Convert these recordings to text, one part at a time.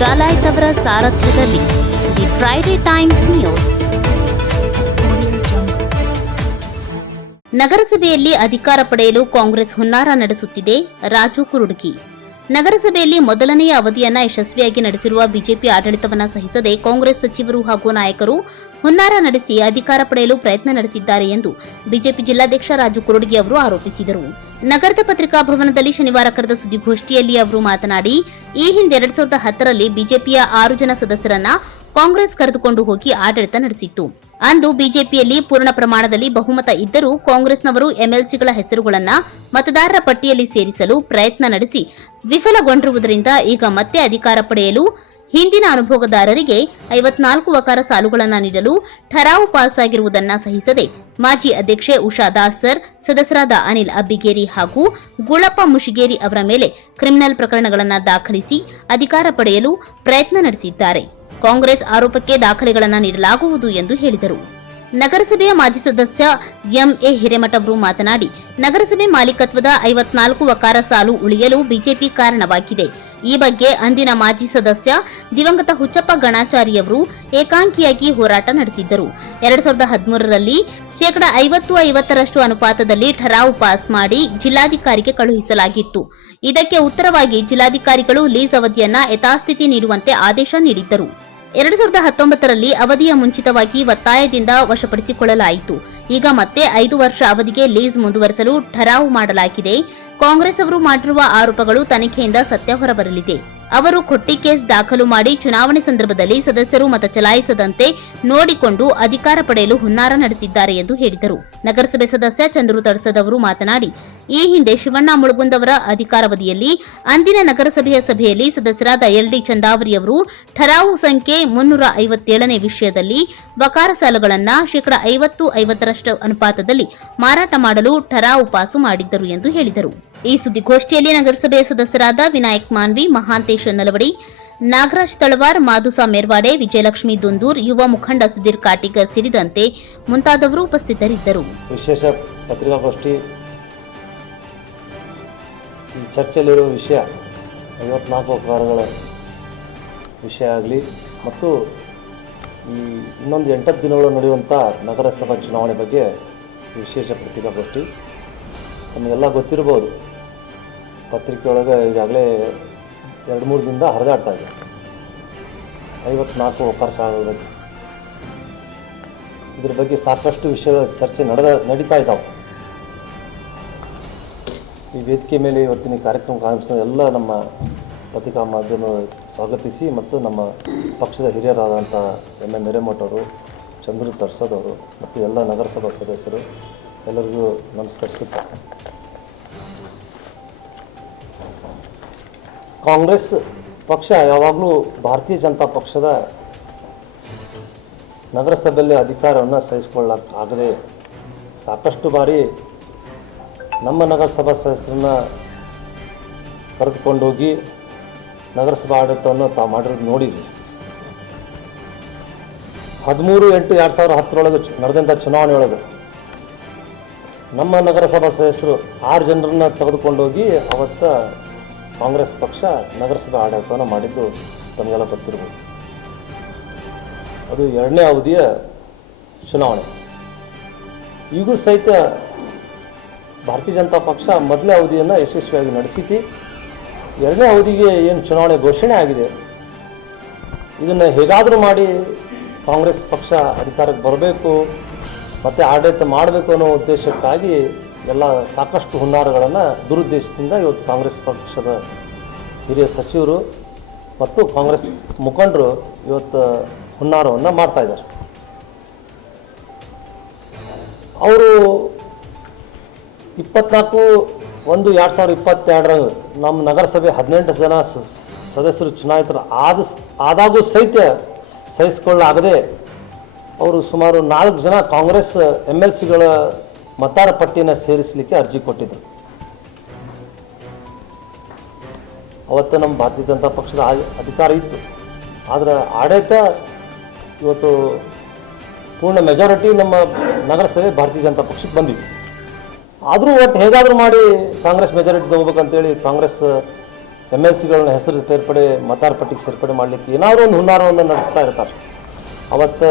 ಡಾಲಾಯ್ತ್ ಅವರ ಸಾರಥ್ಯದಲ್ಲಿ the Friday times news. ನಗರಸಭೆಯಲ್ಲಿ ಅಧಿಕಾರ ಪಡೆಯಲು ಕಾಂಗ್ರೆಸ್ ಹುನ್ನಾರ ನಡೆಸುತ್ತಿದೆ. ರಾಜು ಕುರುಡ್ಗಿ. ನಗರಸಭೆಯಲ್ಲಿ ಮೊದಲನೆಯ ಅವಧಿಯನ್ನ ಯಶಸ್ವಿಯಾಗಿ ನಡೆಸಿರುವ ಬಿಜೆಪಿ ಆಡಳಿತವನ್ನ ಸಹಿಸದೆ ಕಾಂಗ್ರೆಸ್ ಸಚಿವರು ಹಾಗೂ ನಾಯಕರು ಹುನ್ನಾರ ನಡೆಸಿ ಅಧಿಕಾರ ಪಡೆಯಲು ಪ್ರಯತ್ನ ನಡೆಸಿದ್ದಾರೆ ಎಂದು ಬಿಜೆಪಿ ಜಿಲ್ಲಾಧ್ಯಕ್ಷ ರಾಜು ಕುರುಡ್ಗಿ ಅವರು ಆರೋಪಿಸಿದರು. ನಗರದ ಪತ್ರಿಕಾ ಭವನದಲ್ಲಿ ಶನಿವಾರ ಕರೆದ ಸುದ್ದಿಗೋಷ್ಠಿಯಲ್ಲಿ ಅವರು ಮಾತನಾಡಿ, ಈ ಹಿಂದೆ 2010ರಲ್ಲಿ ಬಿಜೆಪಿಯ 6 ಜನ ಸದಸ್ಯರನ್ನ ಕಾಂಗ್ರೆಸ್ ಕರೆದುಕೊಂಡು ಹೋಗಿ ಆಡಳಿತ ನಡೆಸಿತ್ತು. ಅಂದು ಬಿಜೆಪಿಯಲ್ಲಿ ಪೂರ್ಣ ಪ್ರಮಾಣದಲ್ಲಿ ಬಹುಮತ ಇದ್ದರೂ ಕಾಂಗ್ರೆಸ್ನವರು ಎಂಎಲ್ಸಿಗಳ ಹೆಸರುಗಳನ್ನು ಮತದಾರರ ಪಟ್ಟಿಯಲ್ಲಿ ಸೇರಿಸಲು ಪ್ರಯತ್ನ ನಡೆಸಿ ವಿಫಲಗೊಂಡಿರುವುದರಿಂದ ಈಗ ಮತ್ತೆ ಅಧಿಕಾರ ಪಡೆಯಲು ಹಿಂದಿನ ಅನುಭೋಗದಾರರಿಗೆ 54 ವಕಾರ ಸಾಲುಗಳನ್ನು ನೀಡಲು ಠರಾವು ಪಾಸ್ ಆಗಿರುವುದನ್ನು ಸಹಿಸದೆ ಮಾಜಿ ಅಧ್ಯಕ್ಷೆ ಉಷಾ ದಾಸ್ ಸರ್, ಸದಸ್ಯರಾದ ಅನಿಲ್ ಅಬ್ಬಿಗೇರಿ ಹಾಗೂ ಗುಳಪ್ಪ ಮುಷಿಗೇರಿ ಅವರ ಮೇಲೆ ಕ್ರಿಮಿನಲ್ ಪ್ರಕರಣಗಳನ್ನು ದಾಖಲಿಸಿ ಅಧಿಕಾರ ಪಡೆಯಲು ಪ್ರಯತ್ನ ನಡೆಸಿದ್ದಾರೆ. ಕಾಂಗ್ರೆಸ್ ಆರೋಪಕ್ಕೆ ದಾಖಲೆಗಳನ್ನು ನೀಡಲಾಗುವುದು ಎಂದು ಹೇಳಿದರು. ನಗರಸಭೆಯ ಮಾಜಿ ಸದಸ್ಯ ಎಂಎ ಹಿರೇಮಠ ಅವರು ಮಾತನಾಡಿ, ನಗರಸಭೆ ಮಾಲೀಕತ್ವದ 54 ವಕಾರ ಸಾಲು ಉಳಿಯಲು ಬಿಜೆಪಿ ಕಾರಣವಾಗಿದೆ. ಈ ಬಗ್ಗೆ ಅಂದಿನ ಮಾಜಿ ಸದಸ್ಯ ದಿವಂಗತ ಹುಚ್ಚಪ್ಪ ಗಣಾಚಾರಿಯವರು ಏಕಾಂಗಿಯಾಗಿ ಹೋರಾಟ ನಡೆಸಿದ್ದರು. 2013ರಲ್ಲಿ 50-50ರಷ್ಟು ಅನುಪಾತದಲ್ಲಿ ಠರಾವು ಪಾಸ್ ಮಾಡಿ ಜಿಲ್ಲಾಧಿಕಾರಿಗೆ ಕಳುಹಿಸಲಾಗಿತ್ತು. ಇದಕ್ಕೆ ಉತ್ತರವಾಗಿ ಜಿಲ್ಲಾಧಿಕಾರಿಗಳು ಲೀಸ್ ಅವಧಿಯನ್ನ ಯಥಾಸ್ಥಿತಿ ನೀಡುವಂತೆ ಆದೇಶ ನೀಡಿದ್ದರು. 2019ರಲ್ಲಿ ಅವಧಿಯ ಮುಂಚಿತವಾಗಿ ಒತ್ತಾಯದಿಂದ ವಶಪಡಿಸಿಕೊಳ್ಳಲಾಯಿತು. ಈಗ ಮತ್ತೆ 5 ವರ್ಷ ಅವಧಿಗೆ ಲೀಸ್ ಮುಂದುವರೆಸಲು ಠರಾವು ಮಾಡಲಾಗಿದೆ. ಕಾಂಗ್ರೆಸ್ ಅವರು ಮಾಡಿರುವ ಆರೋಪಗಳು ತನಿಖೆಯಿಂದ ಸತ್ಯ ಹೊರಬರಲಿದೆ. ಅವರು ಕೊಟ್ಟಿ ಕೇಸ್ ದಾಖಲು ಮಾಡಿ ಚುನಾವಣೆ ಸಂದರ್ಭದಲ್ಲಿ ಸದಸ್ಯರು ಮತ ಚಲಾಯಿಸದಂತೆ ನೋಡಿಕೊಂಡು ಅಧಿಕಾರ ಪಡೆಯಲು ಹುನ್ನಾರ ನಡೆಸಿದ್ದಾರೆ ಎಂದು ಹೇಳಿದರು. ನಗರಸಭೆ ಸದಸ್ಯ ಚಂದ್ರು ತಡಸದ್ ಅವರು ಮಾತನಾಡಿ, ಈ ಹಿಂದೆ ಶಿವಣ್ಣ ಮುಳುಗುಂದವರ ಅಧಿಕಾರಾವಧಿಯಲ್ಲಿ ಅಂದಿನ ನಗರಸಭೆಯ ಸಭೆಯಲ್ಲಿ ಸದಸ್ಯರಾದ ಎಲ್ಡಿ ಚಂದಾವರಿ ಅವರು ಠರಾವು ಸಂಖ್ಯೆ 357ನೇ ವಿಷಯದಲ್ಲಿ ವಕಾರ ಸಾಲುಗಳನ್ನು 50-50ರಷ್ಟು ಅನುಪಾತದಲ್ಲಿ ಮಾರಾಟ ಮಾಡಲು ಠರಾವು ಪಾಸು ಮಾಡಿದ್ದರು ಎಂದು ಹೇಳಿದರು. ಈ ಸುದ್ದಿಗೋಷ್ಠಿಯಲ್ಲಿ ನಗರಸಭೆಯ ಸದಸ್ಯರಾದ ವಿನಾಯಕ್ ಮಾನ್ವಿ, ಮಹಾಂತೇಶ್ ನಲವಡಿ, ನಾಗರಾಜ್ ತಳವಾರ್, ಮಾಧುಸಾ ಮೇರ್ವಾಡೆ, ವಿಜಯಲಕ್ಷ್ಮಿ ದುಂದೂರ್, ಯುವ ಮುಖಂಡ ಸುಧೀರ್ ಕಾಟಿಗರ್ ಸೇರಿದಂತೆ ಮುಂತಾದವರು ಉಪಸ್ಥಿತರಿದ್ದರು. ವಿಶೇಷ ಪತ್ರಿಕಾಗೋಷ್ಠಿ. ಈ ಚರ್ಚೆಯಲ್ಲಿರುವ ವಿಷಯ 54 ವಕಾರಗಳ ವಿಷಯ ಆಗಲಿ ಮತ್ತು ಈ ಇನ್ನೊಂದು 8 ದಿನಗಳು ನಡೆಯುವಂಥ ನಗರಸಭಾ ಚುನಾವಣೆ ಬಗ್ಗೆ ವಿಶೇಷ ಪತ್ರಿಕಾಗೋಷ್ಠಿ. ತಮಗೆಲ್ಲ ಗೊತ್ತಿರಬಹುದು, ಪತ್ರಿಕೆಯೊಳಗೆ ಈಗಾಗಲೇ 2-3 ದಿನದಿಂದ ಹರಿದಾಡ್ತಾ ಇದೆ 54 ವಕಾರ ಸಾಲಗಳ ಬಗ್ಗೆ. ಇದ್ರ ಬಗ್ಗೆ ಸಾಕಷ್ಟು ವಿಷಯಗಳ ಚರ್ಚೆ ನಡೀತಾ ಇದ್ದಾವೆ. ಈ ವೇದಿಕೆ ಮೇಲೆ ಇವತ್ತಿನ ಕಾರ್ಯಕ್ರಮ ಕಾಣಿಸಿದ ಎಲ್ಲ ನಮ್ಮ ಪತ್ರಿಕಾ ಮಾಧ್ಯಮ ಸ್ವಾಗತಿಸಿ ಮತ್ತು ನಮ್ಮ ಪಕ್ಷದ ಹಿರಿಯರಾದಂಥ ಎನ್ ಹಿರೇಮಠ ಅವರು, ಚಂದ್ರು ತರ್ಸದ್ ಅವರು ಮತ್ತು ಎಲ್ಲ ನಗರಸಭಾ ಸದಸ್ಯರು ಎಲ್ಲರಿಗೂ ನಮಸ್ಕರಿಸುತ್ತಾರೆ. ಕಾಂಗ್ರೆಸ್ ಪಕ್ಷ ಯಾವಾಗಲೂ ಭಾರತೀಯ ಜನತಾ ಪಕ್ಷದ ನಗರಸಭೆಯಲ್ಲಿ ಅಧಿಕಾರವನ್ನು ಸಹಿಸಿಕೊಳ್ಳಕ್ಕಾಗದೆ ಸಾಕಷ್ಟು ಬಾರಿ ನಮ್ಮ ನಗರಸಭಾ ಸದಸ್ಯರನ್ನ ಕರೆದುಕೊಂಡೋಗಿ ನಗರಸಭಾ ಆಡಳಿತವನ್ನು ತಾವು ಮಾಡಿರೋದು ನೋಡಿದ್ವಿ. 13/8/2010 ನಡೆದಂಥ ಚುನಾವಣೆಯೊಳಗೆ ನಮ್ಮ ನಗರಸಭಾ ಸದಸ್ಯರು 6 ಜನರನ್ನ ತೆಗೆದುಕೊಂಡೋಗಿ ಅವತ್ತ ಕಾಂಗ್ರೆಸ್ ಪಕ್ಷ ನಗರಸಭೆ ಆಡಳಿತವನ್ನು ಮಾಡಿದ್ದು ತಮಗೆಲ್ಲ ಗೊತ್ತಿರ್ಬೋದು. ಅದು 2ನೇ ಅವಧಿಯ ಚುನಾವಣೆ. ಈಗೂ ಸಹಿತ ಭಾರತೀಯ ಜನತಾ ಪಕ್ಷ ಮೊದಲನೇ ಅವಧಿಯನ್ನು ಯಶಸ್ವಿಯಾಗಿ ನಡೆಸಿತಿ. 2ನೇ ಅವಧಿಗೆ ಏನು ಚುನಾವಣೆ ಘೋಷಣೆ ಆಗಿದೆ, ಇದನ್ನು ಹೇಗಾದರೂ ಮಾಡಿ ಕಾಂಗ್ರೆಸ್ ಪಕ್ಷ ಅಧಿಕಾರಕ್ಕೆ ಬರಬೇಕು ಮತ್ತು ಆಡಳಿತ ಮಾಡಬೇಕು ಅನ್ನೋ ಉದ್ದೇಶಕ್ಕಾಗಿ ಎಲ್ಲ ಸಾಕಷ್ಟು ಹುನ್ನಾರಗಳನ್ನು ದುರುದ್ದೇಶದಿಂದ ಇವತ್ತು ಕಾಂಗ್ರೆಸ್ ಪಕ್ಷದ ಹಿರಿಯ ಸಚಿವರು ಮತ್ತು ಕಾಂಗ್ರೆಸ್ ಮುಖಂಡರು ಇವತ್ತು ಹುನ್ನಾರವನ್ನು ಮಾಡ್ತಾಯಿದ್ದಾರೆ. ಅವರು 24/1/2022 ನಮ್ಮ ನಗರಸಭೆ 18 ಜನ ಸದಸ್ಯರು ಚುನಾಯಿತರು ಆದಾಗೂ ಸಹಿತ ಸಹಿಸಿಕೊಳ್ಳಾಗದೆ ಅವರು ಸುಮಾರು 4 ಜನ ಕಾಂಗ್ರೆಸ್ MLCಗಳ ಮತದಾರ ಪಟ್ಟಿಯನ್ನು ಸೇರಿಸಲಿಕ್ಕೆ ಅರ್ಜಿ ಕೊಟ್ಟಿದ್ದರು. ಅವತ್ತು ನಮ್ಮ ಭಾರತೀಯ ಜನತಾ ಪಕ್ಷದ ಅಧಿಕಾರ ಇತ್ತು. ಆದರೆ ಆಡಳಿತ ಇವತ್ತು ಪೂರ್ಣ ಮೆಜಾರಿಟಿ ನಮ್ಮ ನಗರಸಭೆ ಭಾರತೀಯ ಜನತಾ ಪಕ್ಷಕ್ಕೆ ಬಂದಿತ್ತು. ಆದರೂ ಒಟ್ಟು ಹೇಗಾದರೂ ಮಾಡಿ ಕಾಂಗ್ರೆಸ್ ಮೆಜಾರಿಟಿ ತಗೋಬೇಕಂತೇಳಿ ಕಾಂಗ್ರೆಸ್ MLCಗಳನ್ನ ಹೆಸರು ಸೇರ್ಪಡೆ ಮತದಾರ ಪಟ್ಟಿಗೆ ಸೇರ್ಪಡೆ ಮಾಡಲಿಕ್ಕೆ ಏನಾದರೂ ಒಂದು ಹುನ್ನಾರವನ್ನು ನಡೆಸ್ತಾ ಇರ್ತಾರೆ. ಅವತ್ತು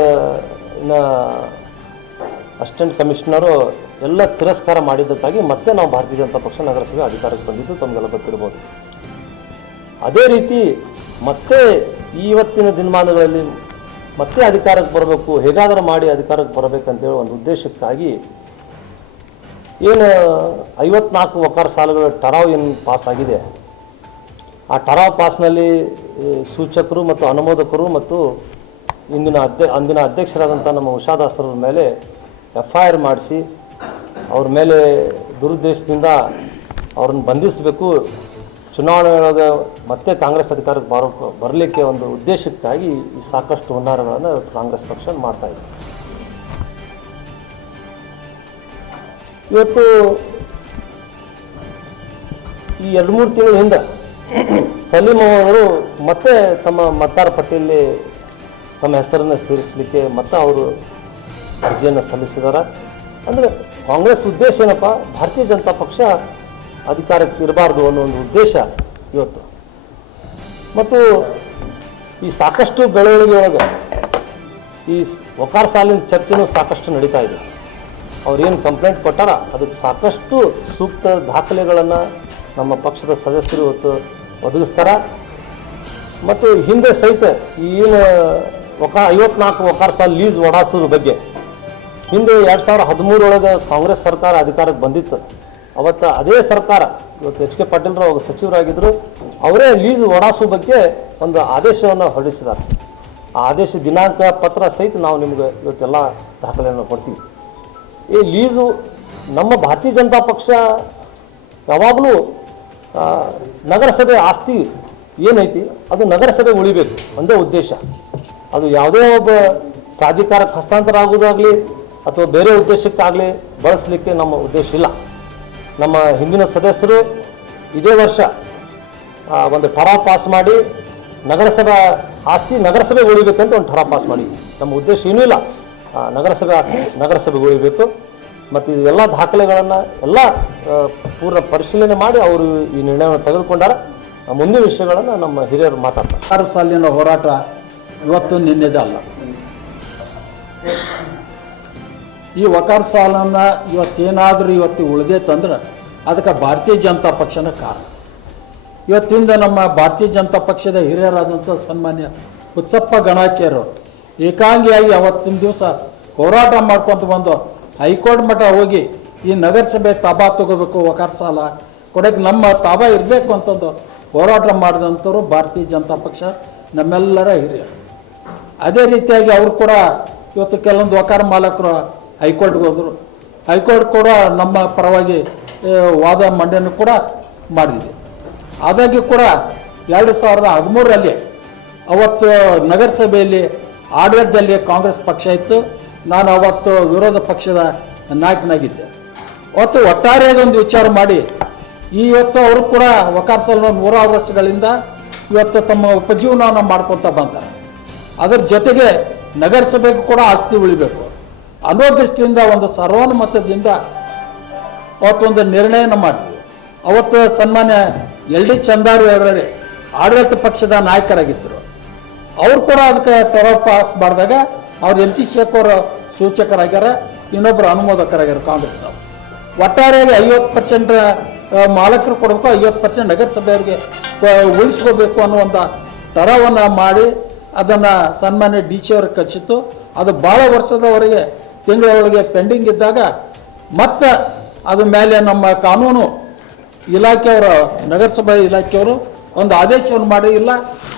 ಇನ್ನು ಅಸಿಸ್ಟೆಂಟ್ ಕಮಿಷನರು ಎಲ್ಲ ತಿರಸ್ಕಾರ ಮಾಡಿದ್ದಕ್ಕಾಗಿ ಮತ್ತೆ ನಾವು ಭಾರತೀಯ ಜನತಾ ಪಕ್ಷ ನಗರಸಭೆ ಅಧಿಕಾರಕ್ಕೆ ಬಂದಿದ್ದು ತಮಗೆಲ್ಲ ಗೊತ್ತಿರ್ಬೋದು. ಅದೇ ರೀತಿ ಮತ್ತೆ ಇವತ್ತಿನ ದಿನಮಾನಗಳಲ್ಲಿ ಮತ್ತೆ ಅಧಿಕಾರಕ್ಕೆ ಬರಬೇಕು, ಹೇಗಾದರೂ ಮಾಡಿ ಅಧಿಕಾರಕ್ಕೆ ಬರಬೇಕಂತೇಳಿ ಒಂದು ಉದ್ದೇಶಕ್ಕಾಗಿ ಏನು 54 ವಕಾರ ಸಾಲುಗಳ ಟರಾವ್ ಏನು ಪಾಸ್ ಆಗಿದೆ, ಆ ಟರಾವ್ ಪಾಸ್ನಲ್ಲಿ ಸೂಚಕರು ಮತ್ತು ಅನುಮೋದಕರು ಮತ್ತು ಅಂದಿನ ಅಧ್ಯಕ್ಷರಾದಂಥ ನಮ್ಮ ಉಷಾದಾಸರ ಮೇಲೆ FIR ಮಾಡಿಸಿ ಅವ್ರ ಮೇಲೆ ದುರುದ್ದೇಶದಿಂದ ಅವ್ರನ್ನ ಬಂಧಿಸಬೇಕು, ಚುನಾವಣೆಯೊಳಗೆ ಮತ್ತೆ ಕಾಂಗ್ರೆಸ್ ಅಧಿಕಾರಕ್ಕೆ ಬರಲಿಕ್ಕೆ ಒಂದು ಉದ್ದೇಶಕ್ಕಾಗಿ ಈ ಸಾಕಷ್ಟು ಹುನ್ನಾರಗಳನ್ನು ಕಾಂಗ್ರೆಸ್ ಪಕ್ಷ ಮಾಡ್ತಾ ಇದೆ. ಇವತ್ತು ಈ 2-3 ತಿಂಗಳ ಹಿಂದೆ ಸಲೀಂ ಅವರು ಮತ್ತೆ ತಮ್ಮ ಮತದಾರ ಪಟ್ಟಿಯಲ್ಲಿ ತಮ್ಮ ಹೆಸರನ್ನು ಸೇರಿಸಲಿಕ್ಕೆ ಮತ್ತೆ ಅವರು ಅರ್ಜಿಯನ್ನು ಸಲ್ಲಿಸಿದ್ದಾರೆ. ಅಂದರೆ ಕಾಂಗ್ರೆಸ್ ಉದ್ದೇಶ ಏನಪ್ಪ, ಭಾರತೀಯ ಜನತಾ ಪಕ್ಷ ಅಧಿಕಾರಕ್ಕೆ ಇರಬಾರ್ದು ಅನ್ನೋ ಒಂದು ಉದ್ದೇಶ ಇವತ್ತು. ಮತ್ತು ಈ ಸಾಕಷ್ಟು ಬೆಳವಣಿಗೆಯೊಳಗೆ ಈ ವಕಾರ ಸಾಲಿನ ಚರ್ಚೆನೂ ಸಾಕಷ್ಟು ನಡೀತಾ ಇದೆ. ಅವ್ರೇನು ಕಂಪ್ಲೇಂಟ್ ಕೊಟ್ಟಾರ ಅದಕ್ಕೆ ಸಾಕಷ್ಟು ಸೂಕ್ತ ದಾಖಲೆಗಳನ್ನು ನಮ್ಮ ಪಕ್ಷದ ಸದಸ್ಯರು ಇವತ್ತು ಒದಗಿಸ್ತಾರೆ. ಮತ್ತು ಹಿಂದೆ ಸಹಿತ ಏನು 54 ವಕಾರ ಸಾಲು ಲೀಸ್ ಓಡಾಸೋದ್ರ ಬಗ್ಗೆ ಹಿಂದೆ 2013 ಒಳಗೆ ಕಾಂಗ್ರೆಸ್ ಸರ್ಕಾರ ಅಧಿಕಾರಕ್ಕೆ ಬಂದಿತ್ತು. ಅವತ್ತು ಅದೇ ಸರ್ಕಾರ, ಇವತ್ತು HK ಪಾಟೀಲ್ರು ಅವಾಗ ಸಚಿವರಾಗಿದ್ದರು, ಅವರೇ ಲೀಸ್ ಓಡಾಸೋ ಬಗ್ಗೆ ಒಂದು ಆದೇಶವನ್ನು ಹೊರಡಿಸಿದ್ದಾರೆ. ಆ ಆದೇಶ ದಿನಾಂಕ ಪತ್ರ ಸಹಿತ ನಾವು ನಿಮಗೆ ಇವತ್ತೆಲ್ಲ ದಾಖಲೆಯನ್ನು ಕೊಡ್ತೀವಿ. ಈ ಲೀಸು ನಮ್ಮ ಭಾರತೀಯ ಜನತಾ ಪಕ್ಷ ಯಾವಾಗಲೂ ನಗರಸಭೆ ಆಸ್ತಿ ಏನೈತಿ ಅದು ನಗರಸಭೆ ಉಳಿಬೇಕು ಒಂದೇ ಉದ್ದೇಶ. ಅದು ಯಾವುದೇ ಒಬ್ಬ ಪ್ರಾಧಿಕಾರಕ್ಕೆ ಹಸ್ತಾಂತರ ಆಗೋದಾಗಲಿ ಅಥವಾ ಬೇರೆ ಉದ್ದೇಶಕ್ಕಾಗಲಿ ಬಳಸಲಿಕ್ಕೆ ನಮ್ಮ ಉದ್ದೇಶ ಇಲ್ಲ. ನಮ್ಮ ಹಿಂದಿನ ಸದಸ್ಯರು ಇದೇ ವರ್ಷ ಒಂದು ಠರಾವ್ ಪಾಸ್ ಮಾಡಿ ನಗರಸಭೆ ಆಸ್ತಿ ನಗರಸಭೆ ಉಳಿಬೇಕಂತ ಒಂದು ಠರಾವ್ ಪಾಸ್ ಮಾಡಿ. ನಮ್ಮ ಉದ್ದೇಶ ಏನೂ ಇಲ್ಲ, ನಗರಸಭೆ ಆಸ್ತಿ ನಗರಸಭೆ ಉಳಿಬೇಕು. ಮತ್ತು ಎಲ್ಲ ದಾಖಲೆಗಳನ್ನು ಎಲ್ಲ ಪೂರ್ಣ ಪರಿಶೀಲನೆ ಮಾಡಿ ಅವರು ಈ ನಿರ್ಣಯವನ್ನು ತೆಗೆದುಕೊಂಡಾರ. ಮುಂದಿನ ವಿಷಯಗಳನ್ನು ನಮ್ಮ ಹಿರಿಯರು ಮಾತಾಡ್ತಾರೆ. 6 ಸಾಲಿನ ಹೋರಾಟ ಇವತ್ತು ನಿನ್ನೆದಲ್ಲ. ಈ ವಕಾರ ಸಾಲನ್ನು ಇವತ್ತೇನಾದರೂ ಉಳಿದೈತಂದ್ರೆ ಅದಕ್ಕೆ ಭಾರತೀಯ ಜನತಾ ಪಕ್ಷನ ಕಾರಣ. ಇವತ್ತಿಂದ ನಮ್ಮ ಭಾರತೀಯ ಜನತಾ ಪಕ್ಷದ ಹಿರಿಯರಾದಂಥ ಸನ್ಮಾನ್ಯ ಹುಚ್ಚಪ್ಪ ಗಣಾಚಾರ್ಯರು ಏಕಾಂಗಿಯಾಗಿ ಅವತ್ತಿನ ದಿವಸ ಹೋರಾಟ ಮಾಡ್ಕೊತ ಬಂದು ಹೈಕೋರ್ಟ್ ಮಠ ಹೋಗಿ ಈ ನಗರಸಭೆ ತಾಬಾ ತಗೋಬೇಕು, ವಕಾರ ಸಾಲ ಕೊಡೋಕ್ಕೆ ನಮ್ಮ ತಾಬಾ ಇರಬೇಕು ಅಂತಂದು ಹೋರಾಟ ಮಾಡಿದಂಥವ್ರು ಭಾರತೀಯ ಜನತಾ ಪಕ್ಷ ನಮ್ಮೆಲ್ಲರ ಹಿರಿಯರು. ಅದೇ ರೀತಿಯಾಗಿ ಅವರು ಕೂಡ ಇವತ್ತು ಕೆಲವೊಂದು ವಕಾರ ಮಾಲಕರು ಹೈಕೋರ್ಟ್ಗೆ ಹೋದರು. ಹೈಕೋರ್ಟ್ ಕೂಡ ನಮ್ಮ ಪರವಾಗಿ ವಾದ ಮಂಡನೆ ಕೂಡ ಮಾಡಿದೆ. ಆದಾಗ್ಯೂ ಕೂಡ 2013ರಲ್ಲಿ ಅವತ್ತು ನಗರಸಭೆಯಲ್ಲಿ ಆಡಳಿತದಲ್ಲಿ ಕಾಂಗ್ರೆಸ್ ಪಕ್ಷ ಇತ್ತು. ನಾನು ಅವತ್ತು ವಿರೋಧ ಪಕ್ಷದ ನಾಯಕನಾಗಿದ್ದೆ. ಅವತ್ತು ಒಟ್ಟಾರೆಯಾಗಿ ಒಂದು ವಿಚಾರ ಮಾಡಿ ಇವತ್ತು ಅವರು ಕೂಡ ವಕಾರ ಸಾಲ 100 ವರ್ಷಗಳಿಂದ ಇವತ್ತು ತಮ್ಮ ಉಪಜೀವನವನ್ನು ಮಾಡ್ಕೊತ ಬಂತಾರೆ. ಅದರ ಜೊತೆಗೆ ನಗರಸಭೆಗೂ ಕೂಡ ಆಸ್ತಿ ಉಳಿಬೇಕು ಅನ್ನೋ ದೃಷ್ಟಿಯಿಂದ ಒಂದು ಸರ್ವಾನುಮತದಿಂದ ಅವತ್ತೊಂದು ನಿರ್ಣಯನ ಮಾಡಿದ್ವಿ. ಅವತ್ತು ಸನ್ಮಾನ್ಯ LD ಚಂದಾರು ಅವರೇ ಆಡಳಿತ ಪಕ್ಷದ ನಾಯಕರಾಗಿದ್ದರು. ಅವರು ಕೂಡ ಅದಕ್ಕೆ ಟರಾವ್ ಪಾಸ್ ಮಾಡಿದಾಗ ಅವ್ರು MC ಶೇಖ್ ಅವರು ಸೂಚಕರಾಗ್ಯಾರ, ಇನ್ನೊಬ್ಬರು ಅನುಮೋದಕರಾಗ್ಯಾರ ಕಾಂಗ್ರೆಸ್ನವರು. ಒಟ್ಟಾರೆಯಾಗಿ 50% ಮಾಲಕರು ಕೊಡಬೇಕು, 50% ನಗರಸಭೆಯವರಿಗೆ ಉಳಿಸ್ಕೋಬೇಕು ಅನ್ನೋ ಒಂದು ಟರಾವನ್ನು ಮಾಡಿ ಅದನ್ನು ಸನ್ಮಾನ್ಯ DC ಅವ್ರಿಗೆ ಕಳಿಸಿತ್ತು. ಅದು ಭಾಳ ವರ್ಷದವರೆಗೆ ತಿಂಗಳೊಳಗೆ ಪೆಂಡಿಂಗ್ ಇದ್ದಾಗ ಮತ್ತೆ ಅದ ಮೇಲೆ ನಮ್ಮ ಕಾನೂನು ಇಲಾಖೆಯವರು ನಗರಸಭೆ ಇಲಾಖೆಯವರು ಒಂದು ಆದೇಶವನ್ನು ಮಾಡಿ ಇಲ್ಲ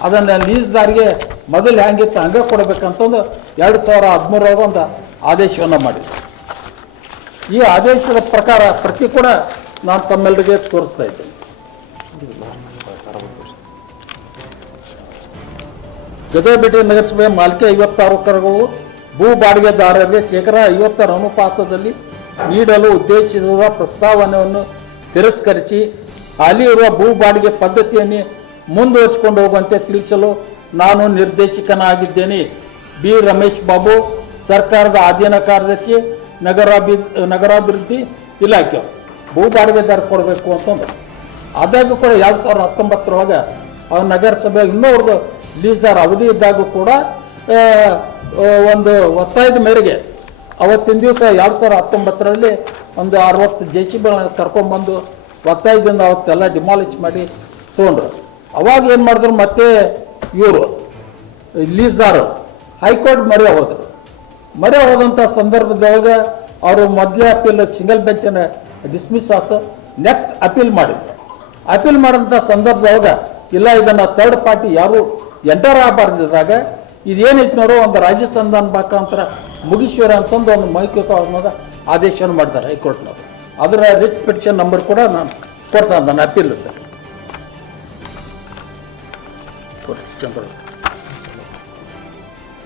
ಅದನ್ನು ಲೀಸ್ದಾರಿಗೆ ಮೊದಲು ಹೆಂಗಿತ್ತು ಹಂಗೆ ಕೊಡಬೇಕಂತಂದು 2013 ಒಂದು ಆದೇಶವನ್ನು ಮಾಡಿದ್ರು. ಈ ಆದೇಶದ ಪ್ರಕಾರ ಪ್ರತಿ ಕೂಡ ನಾನು ತಮ್ಮೆಲ್ಲರಿಗೆ ತೋರಿಸ್ತಾ ಇದ್ದೇನೆ. ಗದಗಪೇಟೆ ನಗರಸಭೆ ಮಾಲಿಕೆ 56 ಎಕರೆಗಳು ಭೂ ಬಾಡಿಗೆದಾರರಿಗೆ 50% ಅನುಪಾತದಲ್ಲಿ ನೀಡಲು ಉದ್ದೇಶಿಸಿರುವ ಪ್ರಸ್ತಾವನೆಯನ್ನು ತಿರಸ್ಕರಿಸಿ ಹಾಲಿ ಇರುವ ಭೂ ಬಾಡಿಗೆ ಪದ್ಧತಿಯನ್ನೇ ಮುಂದುವರಿಸಿಕೊಂಡು ಹೋಗುವಂತೆ ತಿಳಿಸಲು ನಾನು ನಿರ್ದೇಶಕನಾಗಿದ್ದೇನೆ. ಬಿ ರಮೇಶ್ ಬಾಬು, ಸರ್ಕಾರದ ಅಧೀನ ಕಾರ್ಯದರ್ಶಿ, ನಗರಾಭಿವೃದ್ಧಿ ಇಲಾಖೆ. ಭೂ ಬಾಡಿಗೆದಾರ ಕೊಡಬೇಕು ಅಂತಂದ್ರೆ ಆದಾಗೂ ಕೂಡ 2019 ಅವ್ರ ನಗರಸಭೆ ಇನ್ನೂರ್ದು ಲೀಸ್ದಾರ ಅವಧಿ ಇದ್ದಾಗೂ ಕೂಡ ಒಂದು ಒತ್ತಾಯದ ಮೇರೆಗೆ ಅವತ್ತಿನ ದಿವಸ 2019 ಒಂದು 60 JCB ಕರ್ಕೊಂಡ್ಬಂದು ಒತ್ತಾಯದಿಂದ ಅವತ್ತೆಲ್ಲ ಡಿಮಾಲಿಷ್ ಮಾಡಿ ತೊಗೊಂಡ್ರು. ಅವಾಗ ಏನು ಮಾಡಿದ್ರು, ಮತ್ತೆ ಇವರು ಲೀಸ್ದಾರು ಹೈಕೋರ್ಟ್ ಮೊರೆ ಹೋದರು. ಮೊರೆ ಹೋದಂಥ ಸಂದರ್ಭದೊಳಗೆ ಅವರು ಮೊದಲೇ ಅಪೀಲ್ ಸಿಂಗಲ್ ಬೆಂಚನ್ನು ಡಿಸ್ಮಿಸ್ ಆಯ್ತು. ನೆಕ್ಸ್ಟ್ ಅಪೀಲ್ ಮಾಡಿದ್ರು. ಅಪೀಲ್ ಮಾಡೋಂಥ ಸಂದರ್ಭದೊಳಗೆ ಇಲ್ಲ, ಇದನ್ನು ಥರ್ಡ್ ಪಾರ್ಟಿ ಯಾರು ಎಂಟರ್ ಆಗಬಾರ್ದಿದ್ದಾಗ ಇದೇನೈತೆ ನೋಡು, ಒಂದು ರಾಜಸ್ಥಾನದ ಮುಖಾಂತರ ಮುಗಿಶ್ವರ ಅಂತಂದು ಒಂದು ಮೌಖಿಕವಾದ ಆದೇಶವನ್ನು ಮಾಡ್ತಾರೆ ಹೈಕೋರ್ಟ್ನವರು. ಅದರ ರಿಟ್ ಪಿಟಿಷನ್ ನಂಬರ್ ಕೂಡ ನಾನು ಕೊಡ್ತಾನೆ, ನನ್ನ ಅಪೀಲ್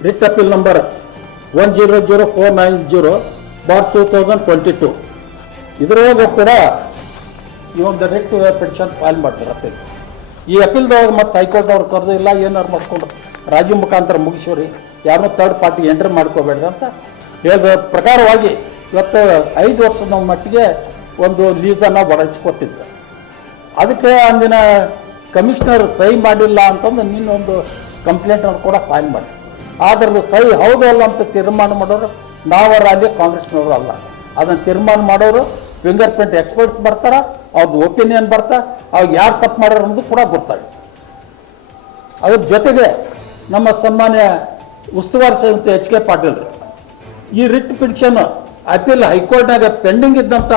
ರಿಟ್ ಅಪೀಲ್ ನಂಬರ್ 100490/2022. ಇದರೊಳಗೆ ಕೂಡ ಈ ಒಂದು ರಿಟ್ ಪಿಟಿಷನ್ ಫೈಲ್ ಮಾಡ್ತಾರೆ ಅಪೀಲ್. ಈ ಅಪೀಲ್ದೊಳಗೆ ಮತ್ತೆ ಹೈಕೋರ್ಟ್ನವ್ರು ಕರೆದು ಇಲ್ಲ ಏನಾರು ಮಾಡ್ಕೊಂಡ್ರು ರಾಜ್ಯ ಮುಖಾಂತರ ಮುಗಿಸೋರಿ, ಯಾರನ್ನೂ ಥರ್ಡ್ ಪಾರ್ಟಿ ಎಂಟ್ರಿ ಮಾಡ್ಕೋಬೇಡ್ರಿ ಅಂತ ಹೇಳಿದ ಪ್ರಕಾರವಾಗಿ ಇವತ್ತು 5 ವರ್ಷದ ಮಟ್ಟಿಗೆ ಒಂದು ಲೀಸನ್ನು ಒದಗಿಸ್ಕೊಟ್ಟಿದ್ರು. ಅದಕ್ಕೆ ಅಂದಿನ ಕಮಿಷನರ್ ಸಹಿ ಮಾಡಿಲ್ಲ ಅಂತಂದು ನಿನ್ನೊಂದು ಕಂಪ್ಲೇಂಟನ್ನು ಕೂಡ ಫೈಲ್ ಮಾಡಿ, ಅದರದ್ದು ಸಹಿ ಹೌದು ಅಲ್ಲ ಅಂತ ತೀರ್ಮಾನ ಮಾಡೋರು ನಾವರ ಅಲ್ಲಿ ಕಾಂಗ್ರೆಸ್ನವರು ಅಲ್ಲ. ಅದನ್ನು ತೀರ್ಮಾನ ಮಾಡೋರು ಫಿಂಗರ್ ಪ್ರಿಂಟ್ ಎಕ್ಸ್ಪರ್ಟ್ಸ್ ಬರ್ತಾರ, ಅವ್ರದ್ದು ಒಪಿನಿಯನ್ ಬರ್ತಾ, ಅವಾಗ ಯಾರು ತಪ್ಪು ಮಾಡೋರು ಅನ್ನೋದು ಕೂಡ ಗೊತ್ತಾಗುತ್ತೆ. ಅದ್ರ ಜೊತೆಗೆ ನಮ್ಮ ಸನ್ಮಾನ್ಯ ಉಸ್ತುವಾರಿ ಸಚಿವ HK ಪಾಟೀಲ್ರು ಈ ರಿಟ್ ಪಿಟಿಷನ್ ಅಪೀಲ್ ಹೈಕೋರ್ಟ್ನಾಗ ಪೆಂಡಿಂಗ್ ಇದ್ದಂಥ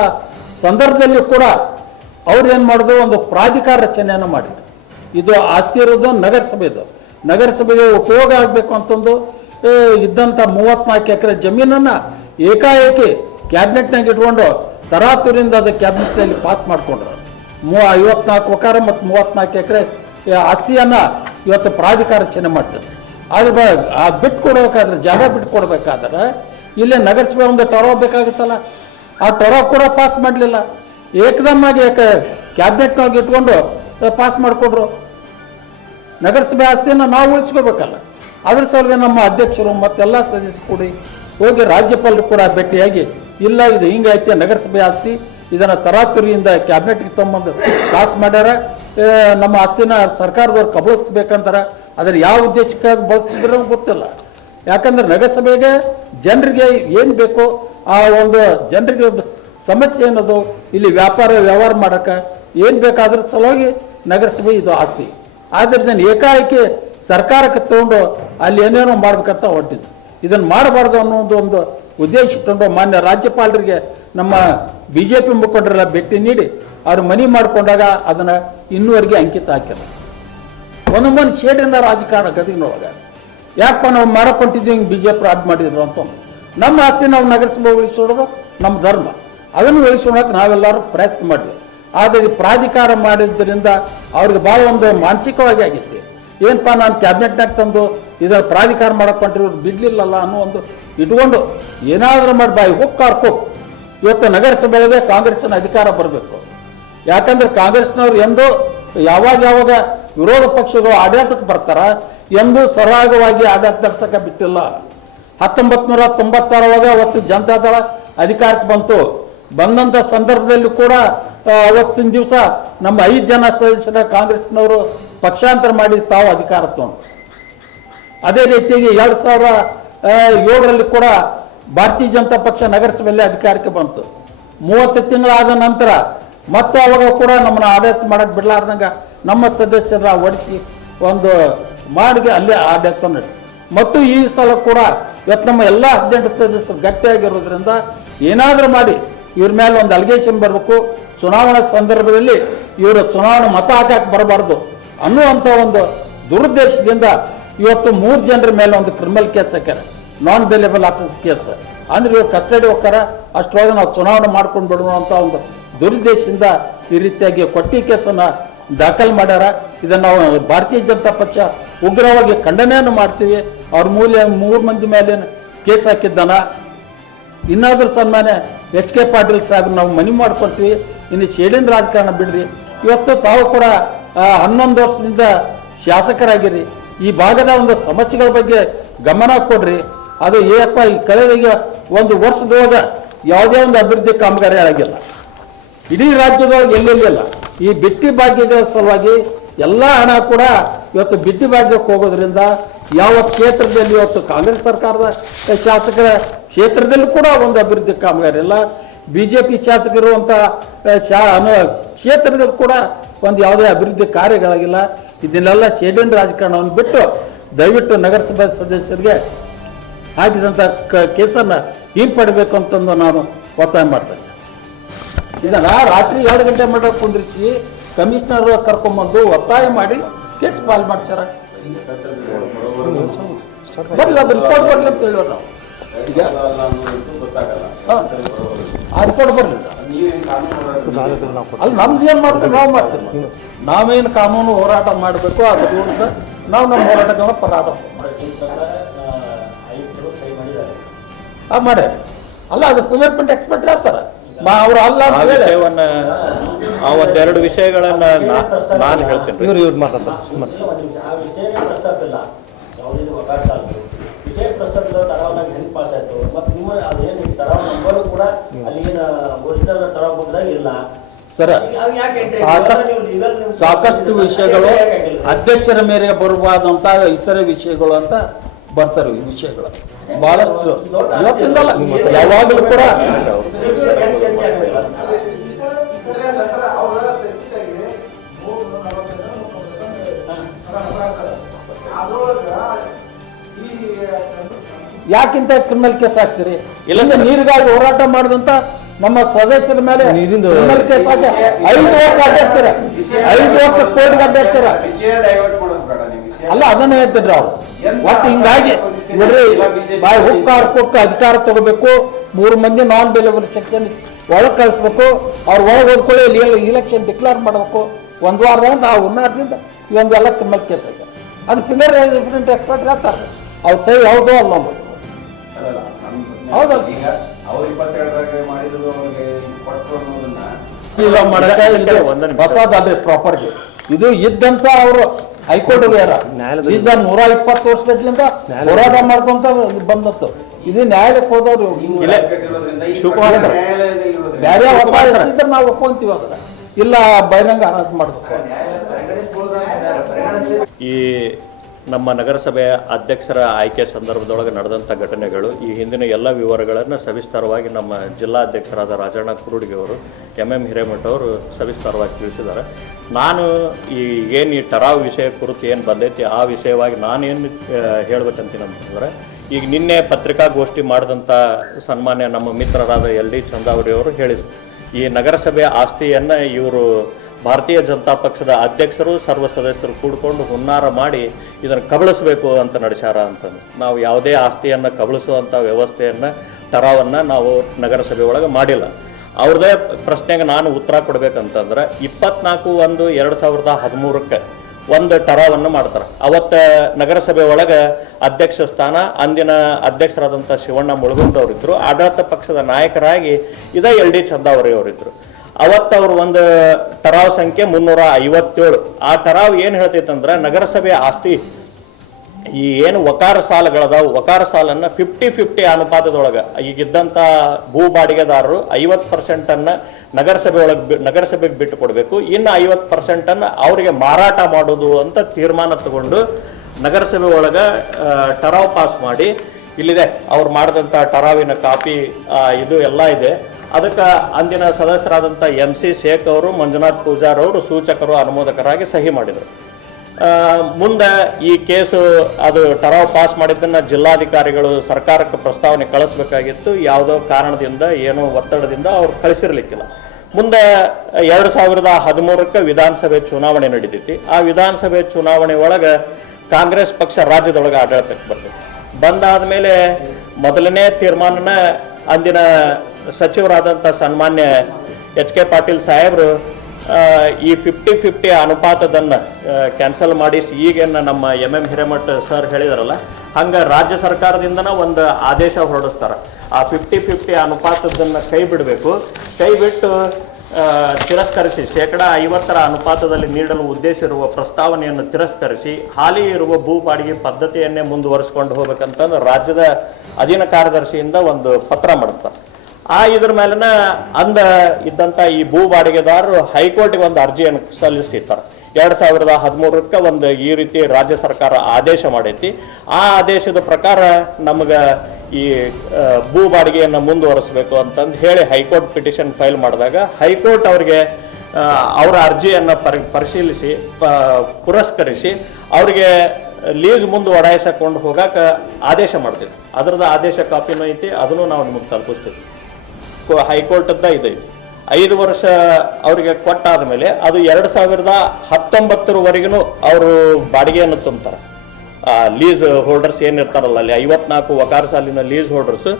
ಸಂದರ್ಭದಲ್ಲಿ ಕೂಡ ಅವ್ರು ಏನು ಮಾಡಿದ್ರು, ಒಂದು ಪ್ರಾಧಿಕಾರ ರಚನೆಯನ್ನು ಮಾಡಿದ್ರು. ಇದು ಆಸ್ತಿ ಇರೋದು ನಗರಸಭೆದು, ನಗರಸಭೆಗೆ ಉಪಯೋಗ ಆಗಬೇಕು ಅಂತಂದು ಇದ್ದಂಥ 34 ಎಕರೆ ಜಮೀನನ್ನು ಏಕಾಏಕಿ ಕ್ಯಾಬಿನೆಟ್ನಾಗ ಇಟ್ಕೊಂಡು ತರಾತುರಿಂದ ಅದು ಕ್ಯಾಬಿನೆಟ್ನಲ್ಲಿ ಪಾಸ್ ಮಾಡಿಕೊಂಡ್ರು. 54 ವಕಾರ ಮತ್ತು 34 ಎಕರೆ ಆಸ್ತಿಯನ್ನು ಇವತ್ತು ಪ್ರಾಧಿಕಾರ ರಚನೆ ಮಾಡ್ತಾರೆ. ಆದ್ರೆ ಬಿಟ್ಟು ಕೊಡಬೇಕಾದ್ರೆ, ಜಾಗ ಬಿಟ್ಟು ಕೊಡಬೇಕಾದ್ರೆ ಇಲ್ಲೇ ನಗರಸಭೆ ಒಂದು ಟೊರ ಬೇಕಾಗುತ್ತಲ್ಲ, ಆ ಟೊರ ಕೂಡ ಪಾಸ್ ಮಾಡಲಿಲ್ಲ. ಏಕದಮ್ಮಾಗಿ ಕ್ಯಾಬಿನೆಟ್ನಾಗ ಇಟ್ಕೊಂಡು ಪಾಸ್ ಮಾಡಿಕೊಡ್ರು. ನಗರಸಭೆ ಆಸ್ತಿಯನ್ನು ನಾವು ಉಳಿಸ್ಕೋಬೇಕಲ್ಲ. ಅದ್ರ ಸಲುವಾಗಿ ನಮ್ಮ ಅಧ್ಯಕ್ಷರು ಮತ್ತೆಲ್ಲ ಸದಸ್ಯರು ಕೂಡಿ ಹೋಗಿ ರಾಜ್ಯಪಾಲರು ಕೂಡ ಭೇಟಿಯಾಗಿ ಇಲ್ಲ, ಇದು ಹಿಂಗೈತೆ ನಗರಸಭೆ ಆಸ್ತಿ, ಇದನ್ನು ತರಾತುರಿಯಿಂದ ಕ್ಯಾಬಿನೆಟ್ಗೆ ತೊಗೊಂಬಂದು ಪಾಸ್ ಮಾಡ್ಯಾರ, ನಮ್ಮ ಆಸ್ತಿನ ಸರ್ಕಾರದವ್ರು ಕಬಳಿಸ್ಬೇಕಂತಾರೆ. ಅದರ ಯಾವ ಉದ್ದೇಶಕ್ಕಾಗಿ ಬಳಸ್ತಿದ್ರು ಗೊತ್ತಿಲ್ಲ. ಯಾಕಂದ್ರೆ ನಗರಸಭೆಗೆ ಜನರಿಗೆ ಏನು ಬೇಕು, ಆ ಒಂದು ಜನರಿಗೆ ಸಮಸ್ಯೆ ಅನ್ನೋದು ಇಲ್ಲಿ ವ್ಯವಹಾರ ಮಾಡೋಕ್ಕೆ ಏನು ಬೇಕಾದ್ರ ಸಲುವಾಗಿ ನಗರಸಭೆ ಇದು ಆಸ್ತಿ. ಆದ್ದರಿಂದ ಏಕಾಏಕಿ ಸರ್ಕಾರಕ್ಕೆ ತೊಗೊಂಡು ಅಲ್ಲಿ ಏನೇನೋ ಮಾಡ್ಬೇಕಂತ ಹೊರಟಿದ್ದು. ಇದನ್ನು ಮಾಡಬಾರ್ದು ಅನ್ನೋದು ಒಂದು ಉದ್ದೇಶ ಇಟ್ಕೊಂಡು ಮಾನ್ಯ ರಾಜ್ಯಪಾಲರಿಗೆ ನಮ್ಮ BJP ಮುಖಂಡರೆಲ್ಲ ಭೇಟಿ ನೀಡಿ ಅವ್ರು ಮನವಿ ಮಾಡಿಕೊಂಡಾಗ ಅದನ್ನು ಇನ್ನೂವರೆಗೆ ಅಂಕಿತ ಹಾಕಿಲ್ಲ. ಒಂದೊಂದು ಶೇಡಿಂದ ರಾಜಕಾರಣ ಗದಗಿನೊಳಗೆ ಯಾಕಪ್ಪ ನಾವು ಮಾಡಕೊಂಡಿದ್ವಿ, ಹಿಂಗೆ BJP ಅದು ಮಾಡಿದ್ರು ಅಂತ. ನಮ್ಮ ಆಸ್ತಿ ನಾವು ನಗರಸಭೆ ಉಳಿಸೋದು ನಮ್ಮ ಧರ್ಮ, ಅದನ್ನು ಉಳಿಸೋಣಕ್ಕೆ ನಾವೆಲ್ಲರೂ ಪ್ರಯತ್ನ ಮಾಡಿದ್ವಿ. ಆದರೆ ಈ ಪ್ರಾಧಿಕಾರ ಮಾಡಿದ್ದರಿಂದ ಅವ್ರಿಗೆ ಭಾಳ ಒಂದು ಮಾನಸಿಕವಾಗಿ ಆಗಿತ್ತು. ಏನಪ್ಪ ನಾನು ಕ್ಯಾಬಿನೆಟ್ನಾಗ ತಂದು ಇದರ ಪ್ರಾಧಿಕಾರ ಮಾಡಕ್ಕೆ ಇವ್ರು ಬಿಡ್ಲಿಲ್ಲಲ್ಲ ಅನ್ನೋ ಒಂದು ಇಟ್ಕೊಂಡು ಏನಾದರೂ ಮಾಡಿ ಬಾಯಿ ಹೋಗ್ಕಾರ್ಕೋ. ಇವತ್ತು ನಗರಸಭೆಗೆ ಕಾಂಗ್ರೆಸ್ಸಿನ ಅಧಿಕಾರ ಬರಬೇಕು. ಯಾಕಂದ್ರೆ ಕಾಂಗ್ರೆಸ್ನವ್ರು ಎಂದೂ ಯಾವಾಗ ವಿರೋಧ ಪಕ್ಷಗಳು ಆಡಳಿತಕ್ಕೆ ಬರ್ತಾರ ಎಂದೂ ಸರಾಗವಾಗಿ ಆಡಳಿತ ನಡೆಸಕ್ಕೆ ಬಿಟ್ಟಿಲ್ಲ. 1996 ಅವತ್ತು ಜನತಾದಳ ಅಧಿಕಾರಕ್ಕೆ ಬಂದಂಥ ಸಂದರ್ಭದಲ್ಲಿ ಕೂಡ ಅವತ್ತಿನ ದಿವಸ ನಮ್ಮ 5 ಜನ ಸದಸ್ಯರ ಕಾಂಗ್ರೆಸ್ನವರು ಪಕ್ಷಾಂತರ ಮಾಡಿ ತಾವು ಅಧಿಕಾರ ತಗೊಂಡು. ಅದೇ ರೀತಿಯಾಗಿ 2007 ಕೂಡ ಭಾರತೀಯ ಜನತಾ ಪಕ್ಷ ನಗರಸಭೆಯಲ್ಲಿ ಅಧಿಕಾರಕ್ಕೆ ಬಂತು. 30 ತಿಂಗಳಾದ ನಂತರ ಮತ್ತು ಅವಾಗ ಕೂಡ ನಮ್ಮನ್ನು ಆಡಳಿತ ಮಾಡಕ್ಕೆ ಬಿಡಲಾರ್ದಂಗೆ ನಮ್ಮ ಸದಸ್ಯರ ಒಡಿಸಿ ಒಂದು ಮಾಡಿಗೆ ಅಲ್ಲೇ ಆಡಳಿತ ನಡೆಸಿ. ಮತ್ತು ಈ ಸಲ ಕೂಡ ಇವತ್ತು ನಮ್ಮ ಎಲ್ಲ 18 ಸದಸ್ಯರು ಗಟ್ಟಿಯಾಗಿರೋದ್ರಿಂದ ಏನಾದರೂ ಮಾಡಿ ಇವ್ರ ಮೇಲೆ ಒಂದು ಅಲಿಗೇಷನ್ ಬರಬೇಕು. ಚುನಾವಣಾ ಸಂದರ್ಭದಲ್ಲಿ ಇವರು ಚುನಾವಣಾ ಮತ ಹಾಕಕ್ಕೆ ಬರಬಾರ್ದು ಅನ್ನುವಂಥ ಒಂದು ದುರುದ್ದೇಶದಿಂದ ಇವತ್ತು 3 ಜನರ ಮೇಲೆ ಒಂದು ಕ್ರಿಮಿನಲ್ ಕೇಸ್ ಹಾಕ್ಯಾರ, ನಾನ್ ಬೇಲೇಬಲ್ ಆಫೆನ್ಸ್ ಕೇಸ್. ಅಂದ್ರೆ ಇವ್ರು ಕಸ್ಟಡಿ ಹೋಗ್ತಾರ, ಅಷ್ಟರೊಳಗೆ ನಾವು ಚುನಾವಣೆ ಮಾಡ್ಕೊಂಡು ಬಿಡೋಣ ಅಂತ ಒಂದು ದುರುದ್ದೇಶದಿಂದ ಈ ರೀತಿಯಾಗಿ ಕೊಟ್ಟಿ ಕೇಸನ್ನು ದಾಖಲು ಮಾಡ್ಯಾರ. ಇದನ್ನು ನಾವು ಭಾರತೀಯ ಜನತಾ ಪಕ್ಷ ಉಗ್ರವಾಗಿ ಖಂಡನೆಯನ್ನು ಮಾಡ್ತೀವಿ. ಅವ್ರ 3 ಮಂದಿ ಮೇಲೆ ಕೇಸ್ ಹಾಕಿದ್ದಾನ. ಇನ್ನಾದರೂ ಸನ್ಮಾನ್ಯ HK ಪಾಟೀಲ್ ಸಾಹೇಬ್ ನಾವು ಮನವಿ ಮಾಡ್ಕೊಳ್ತೀವಿ, ಇನ್ನು ಶೇಡಿನ ರಾಜಕಾರಣ ಬಿಡ್ರಿ. ಇವತ್ತು ತಾವು ಕೂಡ 11 ವರ್ಷದಿಂದ ಶಾಸಕರಾಗಿರಿ, ಈ ಭಾಗದ ಒಂದು ಸಮಸ್ಯೆಗಳ ಬಗ್ಗೆ ಗಮನ ಕೊಡ್ರಿ. ಅದು ಏನಪ್ಪ ಈ ಕಳೆದ 1 ವರ್ಷದೊಳಗೆ ಯಾವುದೇ ಒಂದು ಅಭಿವೃದ್ಧಿ ಕಾಮಗಾರಿ ಆಗಿಲ್ಲ. ಇಡೀ ರಾಜ್ಯದೊಳಗೆ ಎಲ್ಲೆಲ್ಲಿಲ್ಲ ಈ ಬಿಟ್ಟಿ ಭಾಗ್ಯಗಳ ಸಲುವಾಗಿ ಎಲ್ಲ ಹಣ ಕೂಡ ಇವತ್ತು ಬಿಟ್ಟಿ ಭಾಗ್ಯಕ್ಕೆ ಹೋಗೋದ್ರಿಂದ ಯಾವ ಕ್ಷೇತ್ರದಲ್ಲಿ ಇವತ್ತು ಕಾಂಗ್ರೆಸ್ ಸರ್ಕಾರದ ಶಾಸಕರ ಕ್ಷೇತ್ರದಲ್ಲಿ ಕೂಡ ಒಂದು ಅಭಿವೃದ್ಧಿ ಕಾಮಗಾರಿ ಇಲ್ಲ, BJP ಶಾಸಕರುವಂಥ ಕ್ಷೇತ್ರದಲ್ಲಿ ಕೂಡ ಒಂದು ಯಾವುದೇ ಅಭಿವೃದ್ಧಿ ಕಾರ್ಯಗಳಾಗಿಲ್ಲ. ಇದನ್ನೆಲ್ಲ ಶೇಡಿನ ರಾಜಕಾರಣವನ್ನು ಬಿಟ್ಟು ದಯವಿಟ್ಟು ನಗರಸಭೆ ಸದಸ್ಯರಿಗೆ ಹಾಕಿದಂಥ ಕೇಸನ್ನು ಹಿಂಪಡಿಬೇಕು ಅಂತಂದು ನಾನು ಒತ್ತಾಯ ಮಾಡ್ತಾ ಇದ್ದೆ. ಇದನ್ನು ರಾತ್ರಿ 2 ಗಂಟೆ ಮಟ್ಟ ಕುಂದ್ರಿಸಿ ಕಮಿಷನರ್ ಕರ್ಕೊಂಬಂದು ಒತ್ತಾಯ ಮಾಡಿ ಕೇಸ್ ಫೈಲ್ ಮಾಡ್ಸ್ಯಾರ. ಬರಲಿ ಅದು ರಿಪೋರ್ಟ್ ಬರಲಿ ಅಂತ ಹೇಳಿದ್ರು ನಾವು. ಈಗ ಆ ರಿಪೋರ್ಟ್ ಬರಲಿಲ್ಲ. ಅಲ್ಲಿ ನಮ್ದು ಏನು ಮಾಡ್ತೀವಿ ನಾವು ಮಾಡ್ತೀವಿ. ನಾವೇನು ಕಾನೂನು ಹೋರಾಟ ಮಾಡಬೇಕು ಅದ್ರ ವಿರುದ್ಧ ನಾವು ನಮ್ಮ ಹೋರಾಟಗಳನ್ನ ಹೋರಾಟ ಮಾಡ್ಯಾರ. ಅಲ್ಲ ಅದು ಫಿಂಗರ್ ಎಕ್ಸ್ಪರ್ಟ್ ಹೇಳ್ತಾರೆ ಅವರು ಅಲ್ಲ ಆ ಒಂದೆರಡು ವಿಷಯಗಳನ್ನ ನಾನು ಹೇಳ್ತೀನಿ. ಇವ್ರು ಮಾತಾಡ್ತಾರೆ. ವಿಷಯ ಪ್ರಸ್ತಾಪದ ತರಾವನಾಗ ಹೆಂಗೆ ಪಾಸ್ ಆಯ್ತು ಮತ್ತು ನಿಮ್ಮ ಅದೇನು ತರಾವ್ ನಂಬರು ಕೂಡ ಅಲ್ಲಿನ ಘೋಷಣೆ ತರಾವ್ ಬುಕ್ದಾಗ ಇಲ್ಲ ಸರ್. ಸಾಕಷ್ಟು ವಿಷಯಗಳು ಅಧ್ಯಕ್ಷರ ಮೇರೆಗೆ ಬರಬಾರ್ದಂತ ಇತರೆ ವಿಷಯಗಳು ಅಂತ ಬರ್ತಾರೆ. ಈ ವಿಷಯಗಳು ಬಹಳಷ್ಟು ಇವತ್ತಿಂದಲ್ಲ ಯಾವಾಗಲೂ ಕೂಡ ಯಾಕಿಂತ ಕ್ರಿಮಿನಲ್ ಕೇಸ್ ಹಾಕ್ತೀರಿ? ಇಲ್ಲ ನೀರಿಗಾಗಿ ಹೋರಾಟ ಮಾಡಿದಂತ ನಮ್ಮ ಸದಸ್ಯರ ಮೇಲೆ ಕ್ರಿಮಿನಲ್ ಕೇಸ್ ಹಾಕಿ 5 ವರ್ಷ ಅಧ್ಯಕ್ಷರ 5 ವರ್ಷ ಕೋರ್ಟ್ಗೆ ಅಧ್ಯಕ್ಷರ ಅಲ್ಲ ಅದನ್ನ ಹೇಳ್ತಿದ್ರು ಅವ್ರು. ಒಟ್ಟು ಹಿಂಗಾಗಿ ನೋಡ್ರಿ ಬಾಯಿ ಹುಕ್ಕ ಅಧಿಕಾರ ತಗೋಬೇಕು, 3 ಮಂದಿ ನಾನ್ ಬೆಲೆಬಲ್ ಸೆಕ್ಷನ್ ಒಳಗೆ ಕಳಿಸ್ಬೇಕು, ಅವ್ರು ಒಳಗೆ ಓದ್ಕೊಳ್ಳಿ ಇಲೆಕ್ಷನ್ ಡಿಕ್ಲೇರ್ ಮಾಡಬೇಕು 1 ವಾರದಿಂದ ಆ ಉನ್ನಾರದಿಂದ ಇವೊಂದೆಲ್ಲ ಕ್ರಿಮಿನಲ್ ಕೇಸ್ ಆಯ್ತು. ಅದು ಫಿಂಗರ್ ಎಕ್ಸ್ಪರ್ಟ್ ಹೇಳ್ತಾರೆ ಅವ್ರು ಸೈ ಹೌದು ಅಲ್ಲ ಅಂಬೋದು. ಹೌದಲ್ಲ ಹೊಸದಲ್ರಿ ಪ್ರಾಪರ್ಟಿ ಇದು ಇದ್ದಂತ ಅವರು ಹೈಕೋರ್ಟ್ 120 ವರ್ಷದಿಂದ ಹೋರಾಟ ಮಾಡ್ಕೊಂತ ಬಂದತ್ತು. ಇದು ನ್ಯಾಯಾಲಯಕ್ಕೆ ಹೋದವ್ರು ಬೇರೆ ಹೊಸ ಇದ್ರೆ ನಾವು ಒಪ್ಕೊಂತೀವಿ. ಅದನ್ನ ಇಲ್ಲ ಬಹಿರಂಗ ಅನಾಥ ಮಾಡ್ಬೇಕು. ಈ ನಮ್ಮ ನಗರಸಭೆಯ ಅಧ್ಯಕ್ಷರ ಆಯ್ಕೆ ಸಂದರ್ಭದೊಳಗೆ ನಡೆದಂಥ ಘಟನೆಗಳು ಈ ಹಿಂದಿನ ಎಲ್ಲ ವಿವರಗಳನ್ನು ಸವಿಸ್ತಾರವಾಗಿ ನಮ್ಮ ಜಿಲ್ಲಾಧ್ಯಕ್ಷರಾದ ರಾಜಣ್ಣ ಕುರುಡಿಗೆ ಅವರು MM ಹಿರೇಮಠ ಅವರು ಸವಿಸ್ತಾರವಾಗಿ ತಿಳಿಸಿದ್ದಾರೆ. ನಾನು ಈ ಟರಾವ್ ವಿಷಯ ಕುರಿತು ಏನು ಬಂದೈತಿ ಆ ವಿಷಯವಾಗಿ ನಾನೇನು ಹೇಳ್ಬೇಕಂತೀನಿ ಅಂತಂದರೆ, ಈಗ ನಿನ್ನೆ ಪತ್ರಿಕಾಗೋಷ್ಠಿ ಮಾಡಿದಂಥ ಸನ್ಮಾನ್ಯ ನಮ್ಮ ಮಿತ್ರರಾದ LD ಚಂದಾವರಿ ಅವರು ಹೇಳಿದರು, ಈ ನಗರಸಭೆಯ ಆಸ್ತಿಯನ್ನು ಇವರು ಭಾರತೀಯ ಜನತಾ ಪಕ್ಷದ ಅಧ್ಯಕ್ಷರು ಸರ್ವ ಸದಸ್ಯರು ಕೂಡಿಕೊಂಡು ಹುನ್ನಾರ ಮಾಡಿ ಇದನ್ನು ಕಬಳಿಸಬೇಕು ಅಂತ ನಡೆಸ್ಯಾರ ಅಂತಂದು. ನಾವು ಯಾವುದೇ ಆಸ್ತಿಯನ್ನು ಕಬಳಿಸುವಂಥ ವ್ಯವಸ್ಥೆಯನ್ನು ಟರಾವನ್ನು ನಾವು ನಗರಸಭೆ ಒಳಗೆ ಮಾಡಿಲ್ಲ. ಅವ್ರದ್ದೇ ಪ್ರಶ್ನೆಗೆ ನಾನು ಉತ್ತರ ಕೊಡ್ಬೇಕಂತಂದ್ರೆ 24/1/2013 ಒಂದು ಟರಾವನ್ನು ಮಾಡ್ತಾರೆ. ಅವತ್ತು ನಗರಸಭೆ ಒಳಗೆ ಅಧ್ಯಕ್ಷ ಸ್ಥಾನ ಅಂದಿನ ಅಧ್ಯಕ್ಷರಾದಂಥ ಶಿವಣ್ಣ ಮುಳುಗುಂದವರಿದ್ದರು, ಆಡಳಿತ ಪಕ್ಷದ ನಾಯಕರಾಗಿ ಇದೇ LD ಚಂದಾವರಿ ಅವರಿದ್ದರು. ಅವತ್ತು ಅವರು ಒಂದು ಟರಾವ್ ಸಂಖ್ಯೆ 357. ಆ ಟರಾವ್ ಏನು ಹೇಳ್ತೈತಂದ್ರೆ, ನಗರಸಭೆ ಆಸ್ತಿ ಈ ಏನು ವಕಾರ ಸಾಲಗಳದಾವು, ವಕಾರ ಸಾಲನ್ನು 50-50 ಅನುಪಾತದೊಳಗೆ ಈಗಿದ್ದಂಥ ಭೂ ಬಾಡಿಗೆದಾರರು 50% ನಗರಸಭೆಗೆ ಬಿಟ್ಟು ಕೊಡಬೇಕು, ಇನ್ನು 50% ಅವರಿಗೆ ಮಾರಾಟ ಮಾಡೋದು ಅಂತ ತೀರ್ಮಾನ ತಗೊಂಡು ನಗರಸಭೆ ಒಳಗೆ ಟರಾವ್ ಪಾಸ್ ಮಾಡಿ, ಇಲ್ಲಿದೆ ಅವ್ರು ಮಾಡಿದಂಥ ಟರಾವಿನ ಕಾಪಿ ಇದು ಎಲ್ಲ ಇದೆ. ಅದಕ್ಕೆ ಅಂದಿನ ಸದಸ್ಯರಾದಂಥ MC ಶೇಖ್ ಅವರು, ಮಂಜುನಾಥ್ ಪೂಜಾರ್ ಅವರು ಸೂಚಕರು ಅನುಮೋದಕರಾಗಿ ಸಹಿ ಮಾಡಿದರು. ಮುಂದೆ ಈ ಕೇಸು ಅದು ಟರಾವ್ ಪಾಸ್ ಮಾಡಿದ್ದನ್ನು ಜಿಲ್ಲಾಧಿಕಾರಿಗಳು ಸರ್ಕಾರಕ್ಕೆ ಪ್ರಸ್ತಾವನೆ ಕಳಿಸ್ಬೇಕಾಗಿತ್ತು. ಯಾವುದೋ ಕಾರಣದಿಂದ ಏನೋ ಒತ್ತಡದಿಂದ ಅವ್ರು ಕಳಿಸಿರ್ಲಿಕ್ಕಿಲ್ಲ. ಮುಂದೆ 2013 ವಿಧಾನಸಭೆ ಚುನಾವಣೆ ನಡೀತೈತಿ. ಆ ವಿಧಾನಸಭೆ ಚುನಾವಣೆ ಒಳಗೆ ಕಾಂಗ್ರೆಸ್ ಪಕ್ಷ ರಾಜ್ಯದೊಳಗೆ ಆಡಳಿತಕ್ಕೆ ಬರ್ತದೆ. ಬಂದಾದ ಮೇಲೆ ಮೊದಲನೇ ತೀರ್ಮಾನನ ಅಂದಿನ ಸಚಿವರಾದಂಥ ಸನ್ಮಾನ್ಯ HK ಪಾಟೀಲ್ ಸಾಹೇಬರು ಈ 50-50 ಅನುಪಾತದನ್ನು ಕ್ಯಾನ್ಸಲ್ ಮಾಡಿ ಈಗೇನು ನಮ್ಮ MM ಹಿರೇಮಠ ಸರ್ ಹೇಳಿದಾರಲ್ಲ, ಹಂಗೆ ರಾಜ್ಯ ಸರ್ಕಾರದಿಂದನ ಒಂದು ಆದೇಶ ಹೊರಡಿಸ್ತಾರೆ. ಆ 50-50 ಅನುಪಾತದನ್ನು ಕೈ ಬಿಡಬೇಕು, ಕೈ ಬಿಟ್ಟು ತಿರಸ್ಕರಿಸಿ 50% ಅನುಪಾತದಲ್ಲಿ ನೀಡಲು ಉದ್ದೇಶ ಇರುವ ಪ್ರಸ್ತಾವನೆಯನ್ನು ತಿರಸ್ಕರಿಸಿ ಹಾಲಿ ಇರುವ ಭೂ ಬಾಡಿಗೆ ಪದ್ಧತಿಯನ್ನೇ ಮುಂದುವರಿಸಿಕೊಂಡು ಹೋಗ್ಬೇಕಂತಂದು ರಾಜ್ಯದ ಅಧೀನ ಕಾರ್ಯದರ್ಶಿಯಿಂದ ಒಂದು ಪತ್ರ ಮಾಡಿಸ್ತಾರೆ. ಇದ್ರ ಮೇಲಿನ ಇದ್ದಂಥ ಈ ಭೂ ಬಾಡಿಗೆದಾರರು ಹೈಕೋರ್ಟ್ಗೆ ಒಂದು ಅರ್ಜಿಯನ್ನು ಸಲ್ಲಿಸಿರ್ತಾರೆ. 2013 ಒಂದು ಈ ರೀತಿ ರಾಜ್ಯ ಸರ್ಕಾರ ಆದೇಶ ಮಾಡೈತಿ. ಆ ಆದೇಶದ ಪ್ರಕಾರ ನಮಗೆ ಈ ಭೂ ಬಾಡಿಗೆಯನ್ನು ಮುಂದುವರಿಸಬೇಕು ಅಂತಂದು ಹೇಳಿ ಹೈಕೋರ್ಟ್ ಪಿಟಿಷನ್ ಫೈಲ್ ಮಾಡಿದಾಗ ಹೈಕೋರ್ಟ್ ಅವರಿಗೆ ಅವರ ಅರ್ಜಿಯನ್ನು ಪರಿಶೀಲಿಸಿ ಪುರಸ್ಕರಿಸಿ ಅವರಿಗೆ ಲೀಸ್ ಮುಂದೆ ಒಡಾಯಿಸಿಕೊಂಡು ಹೋಗಕ್ಕೆ ಆದೇಶ ಮಾಡ್ತಿದ್ವಿ. ಅದರದ್ದು ಆದೇಶ ಕಾಪಿನೂ ಐತಿ, ಅದನ್ನು ನಾವು ನಿಮಗೆ ತಲುಪಿಸ್ತೀವಿ. ಹೈಕೋರ್ಟದ್ದ ಇದೈತಿ. 5 ವರ್ಷ ಅವರಿಗೆ ಕೊಟ್ಟಾದ ಮೇಲೆ ಅದು 2019 ಅವರು ಬಾಡಿಗೆಯನ್ನು ತುಂಬ್ತಾರೆ. ಲೀಸ್ ಹೋಲ್ಡರ್ಸ್ ಏನಿರ್ತಾರಲ್ಲ ಅಲ್ಲಿ 54 ವಕಾರ ಸಾಲಿನ ಲೀಸ್ ಹೋಲ್ಡರ್ಸ್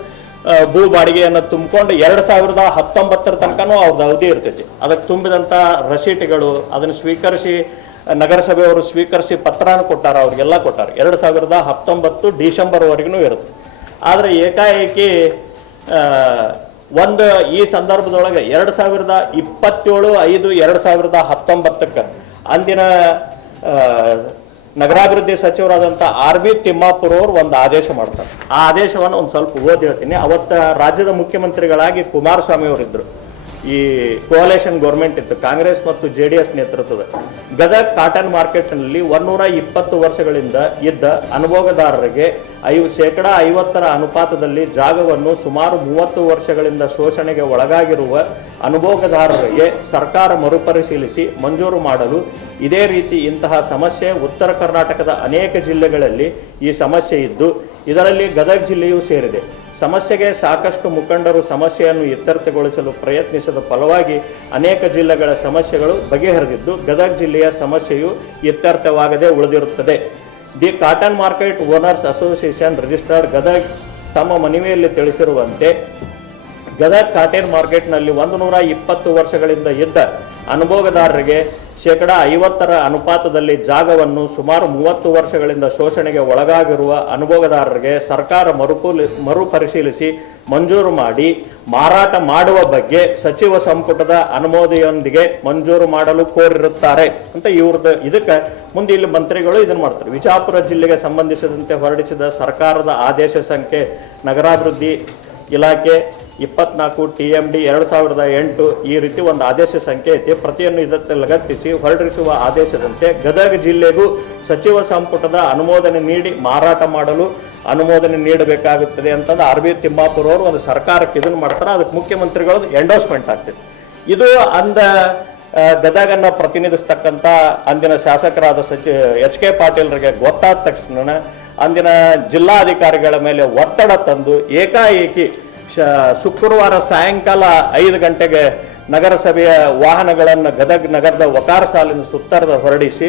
ಭೂ ಬಾಡಿಗೆಯನ್ನು ತುಂಬಿಕೊಂಡು 2019 ತನಕನೂ ಅವ್ರದ್ದು ಅವಧಿ ಇರ್ತೈತಿ. ಅದಕ್ಕೆ ತುಂಬಿದಂಥ ರಸೀಟ್ಗಳು ಅದನ್ನು ಸ್ವೀಕರಿಸಿ ನಗರಸಭೆಯವರು ಸ್ವೀಕರಿಸಿ ಪತ್ರನ ಕೊಟ್ಟಾರ, ಅವ್ರಿಗೆಲ್ಲ ಕೊಟ್ಟಾರ. 2019 ಡಿಸೆಂಬರ್ವರೆಗೂ ಇರುತ್ತೆ. ಆದರೆ ಏಕಾಏಕಿ ಈ ಸಂದರ್ಭದೊಳಗೆ 2027/5/2019 ಅಂದಿನ ನಗರಾಭಿವೃದ್ಧಿ ಸಚಿವರಾದಂಥ RB ತಿಮ್ಮಾಪುರ ಅವರು ಒಂದು ಆದೇಶ ಮಾಡ್ತಾರೆ. ಆ ಆದೇಶವನ್ನು ಒಂದು ಸ್ವಲ್ಪ ಓದಿ ಹೇಳ್ತೀನಿ. ಅವತ್ತ ರಾಜ್ಯದ ಮುಖ್ಯಮಂತ್ರಿಗಳಾಗಿ ಕುಮಾರಸ್ವಾಮಿ ಅವರಿದ್ದರು. ಈ ಕೋಲೇಷನ್ ಗೌರ್ಮೆಂಟ್ ಇತ್ತು, ಕಾಂಗ್ರೆಸ್ ಮತ್ತು JDS ನೇತೃತ್ವದ. ಗದಗ ಕಾಟನ್ ಮಾರ್ಕೆಟ್ನಲ್ಲಿ 120 ವರ್ಷಗಳಿಂದ ಇದ್ದ ಅನುಭೋಗದಾರರಿಗೆ 50% ಅನುಪಾತದಲ್ಲಿ ಜಾಗವನ್ನು ಸುಮಾರು 30 ವರ್ಷಗಳಿಂದ ಶೋಷಣೆಗೆ ಒಳಗಾಗಿರುವ ಅನುಭೋಗದಾರರಿಗೆ ಸರ್ಕಾರ ಮರುಪರಿಶೀಲಿಸಿ ಮಂಜೂರು ಮಾಡಲು ಇದೇ ರೀತಿ ಇಂತಹ ಸಮಸ್ಯೆ ಉತ್ತರ ಕರ್ನಾಟಕದ ಅನೇಕ ಜಿಲ್ಲೆಗಳಲ್ಲಿ ಈ ಸಮಸ್ಯೆ ಇದ್ದು ಇದರಲ್ಲಿ ಗದಗ ಜಿಲ್ಲೆಯೂ ಸೇರಿದೆ. ಸಮಸ್ಯೆಗೆ ಸಾಕಷ್ಟು ಮುಖಂಡರು ಸಮಸ್ಯೆಯನ್ನು ಇತ್ಯರ್ಥಗೊಳಿಸಲು ಪ್ರಯತ್ನಿಸಿದ ಫಲವಾಗಿ ಅನೇಕ ಜಿಲ್ಲೆಗಳ ಸಮಸ್ಯೆಗಳು ಬಗೆಹರಿದಿದ್ದು ಗದಗ ಜಿಲ್ಲೆಯ ಸಮಸ್ಯೆಯು ಇತ್ಯರ್ಥವಾಗದೆ ಉಳಿದಿರುತ್ತದೆ. The cotton market owners association registered Gadag ತಮ್ಮ ಮನವಿಯಲ್ಲಿ ತಿಳಿಸಿರುವಂತೆ ಗದಗ ಕಾಟನ್ ಮಾರ್ಕೆಟ್ನಲ್ಲಿ 120 ವರ್ಷಗಳಿಂದ ಇದ್ದ ಅನುಭೋಗದಾರರಿಗೆ 50% ಅನುಪಾತದಲ್ಲಿ ಜಾಗವನ್ನು ಸುಮಾರು 30 ವರ್ಷಗಳಿಂದ ಶೋಷಣೆಗೆ ಒಳಗಾಗಿರುವ ಅನುಭೋಗದಾರರಿಗೆ ಸರ್ಕಾರ ಮರುಪರಿಶೀಲಿಸಿ ಮಂಜೂರು ಮಾಡಿ ಮಾರಾಟ ಮಾಡುವ ಬಗ್ಗೆ ಸಚಿವ ಸಂಪುಟದ ಅನುಮೋದನೆಯೊಂದಿಗೆ ಮಂಜೂರು ಮಾಡಲು ಕೋರಿರುತ್ತಾರೆ ಅಂತ ಇವ್ರದ್ದು. ಇದಕ್ಕೆ ಮುಂದೆ ಇಲ್ಲಿ ಮಂತ್ರಿಗಳು ಇದನ್ನು ಮಾಡ್ತಾರೆ. ವಿಜಯಪುರ ಜಿಲ್ಲೆಗೆ ಸಂಬಂಧಿಸಿದಂತೆ ಹೊರಡಿಸಿದ ಸರ್ಕಾರದ ಆದೇಶ ಸಂಖ್ಯೆ ನಗರಾಭಿವೃದ್ಧಿ ಇಲಾಖೆ 24 TMD 2008 ಈ ರೀತಿ ಒಂದು ಆದೇಶ ಸಂಖ್ಯೆ ಐತಿ. ಪ್ರತಿಯನ್ನು ಇದಕ್ಕೆ ಲಗತ್ತಿಸಿ ಹೊರಡಿಸುವ ಆದೇಶದಂತೆ ಗದಗ ಜಿಲ್ಲೆಗೂ ಸಚಿವ ಸಂಪುಟದ ಅನುಮೋದನೆ ನೀಡಿ ಮಾರಾಟ ಮಾಡಲು ಅನುಮೋದನೆ ನೀಡಬೇಕಾಗುತ್ತದೆ ಅಂತಂದು RB ತಿಮ್ಮಾಪುರ ಅವರು ಒಂದು ಸರ್ಕಾರಕ್ಕೆ ಇದನ್ನು ಮಾಡ್ತಾರೆ. ಅದಕ್ಕೆ ಮುಖ್ಯಮಂತ್ರಿಗಳದ್ದು ಎಂಡೋಸ್ಮೆಂಟ್ ಆಗ್ತದೆ. ಇದು ಗದಗನ್ನು ಪ್ರತಿನಿಧಿಸ್ತಕ್ಕಂಥ ಅಂದಿನ ಶಾಸಕರಾದ HK ಪಾಟೀಲ್ರಿಗೆ ಗೊತ್ತಾದ ತಕ್ಷಣ ಅಂದಿನ ಜಿಲ್ಲಾಧಿಕಾರಿಗಳ ಮೇಲೆ ಒತ್ತಡ ತಂದು ಏಕಾಏಕಿ ಶುಕ್ರವಾರ ಸಾಯಂಕಾಲ 5 ಗಂಟೆಗೆ ನಗರಸಭೆಯ ವಾಹನಗಳನ್ನು ಗದಗ ನಗರದ ವಕಾರ ಸಾಲಿನ ಸುತ್ತರದ ಹೊರಡಿಸಿ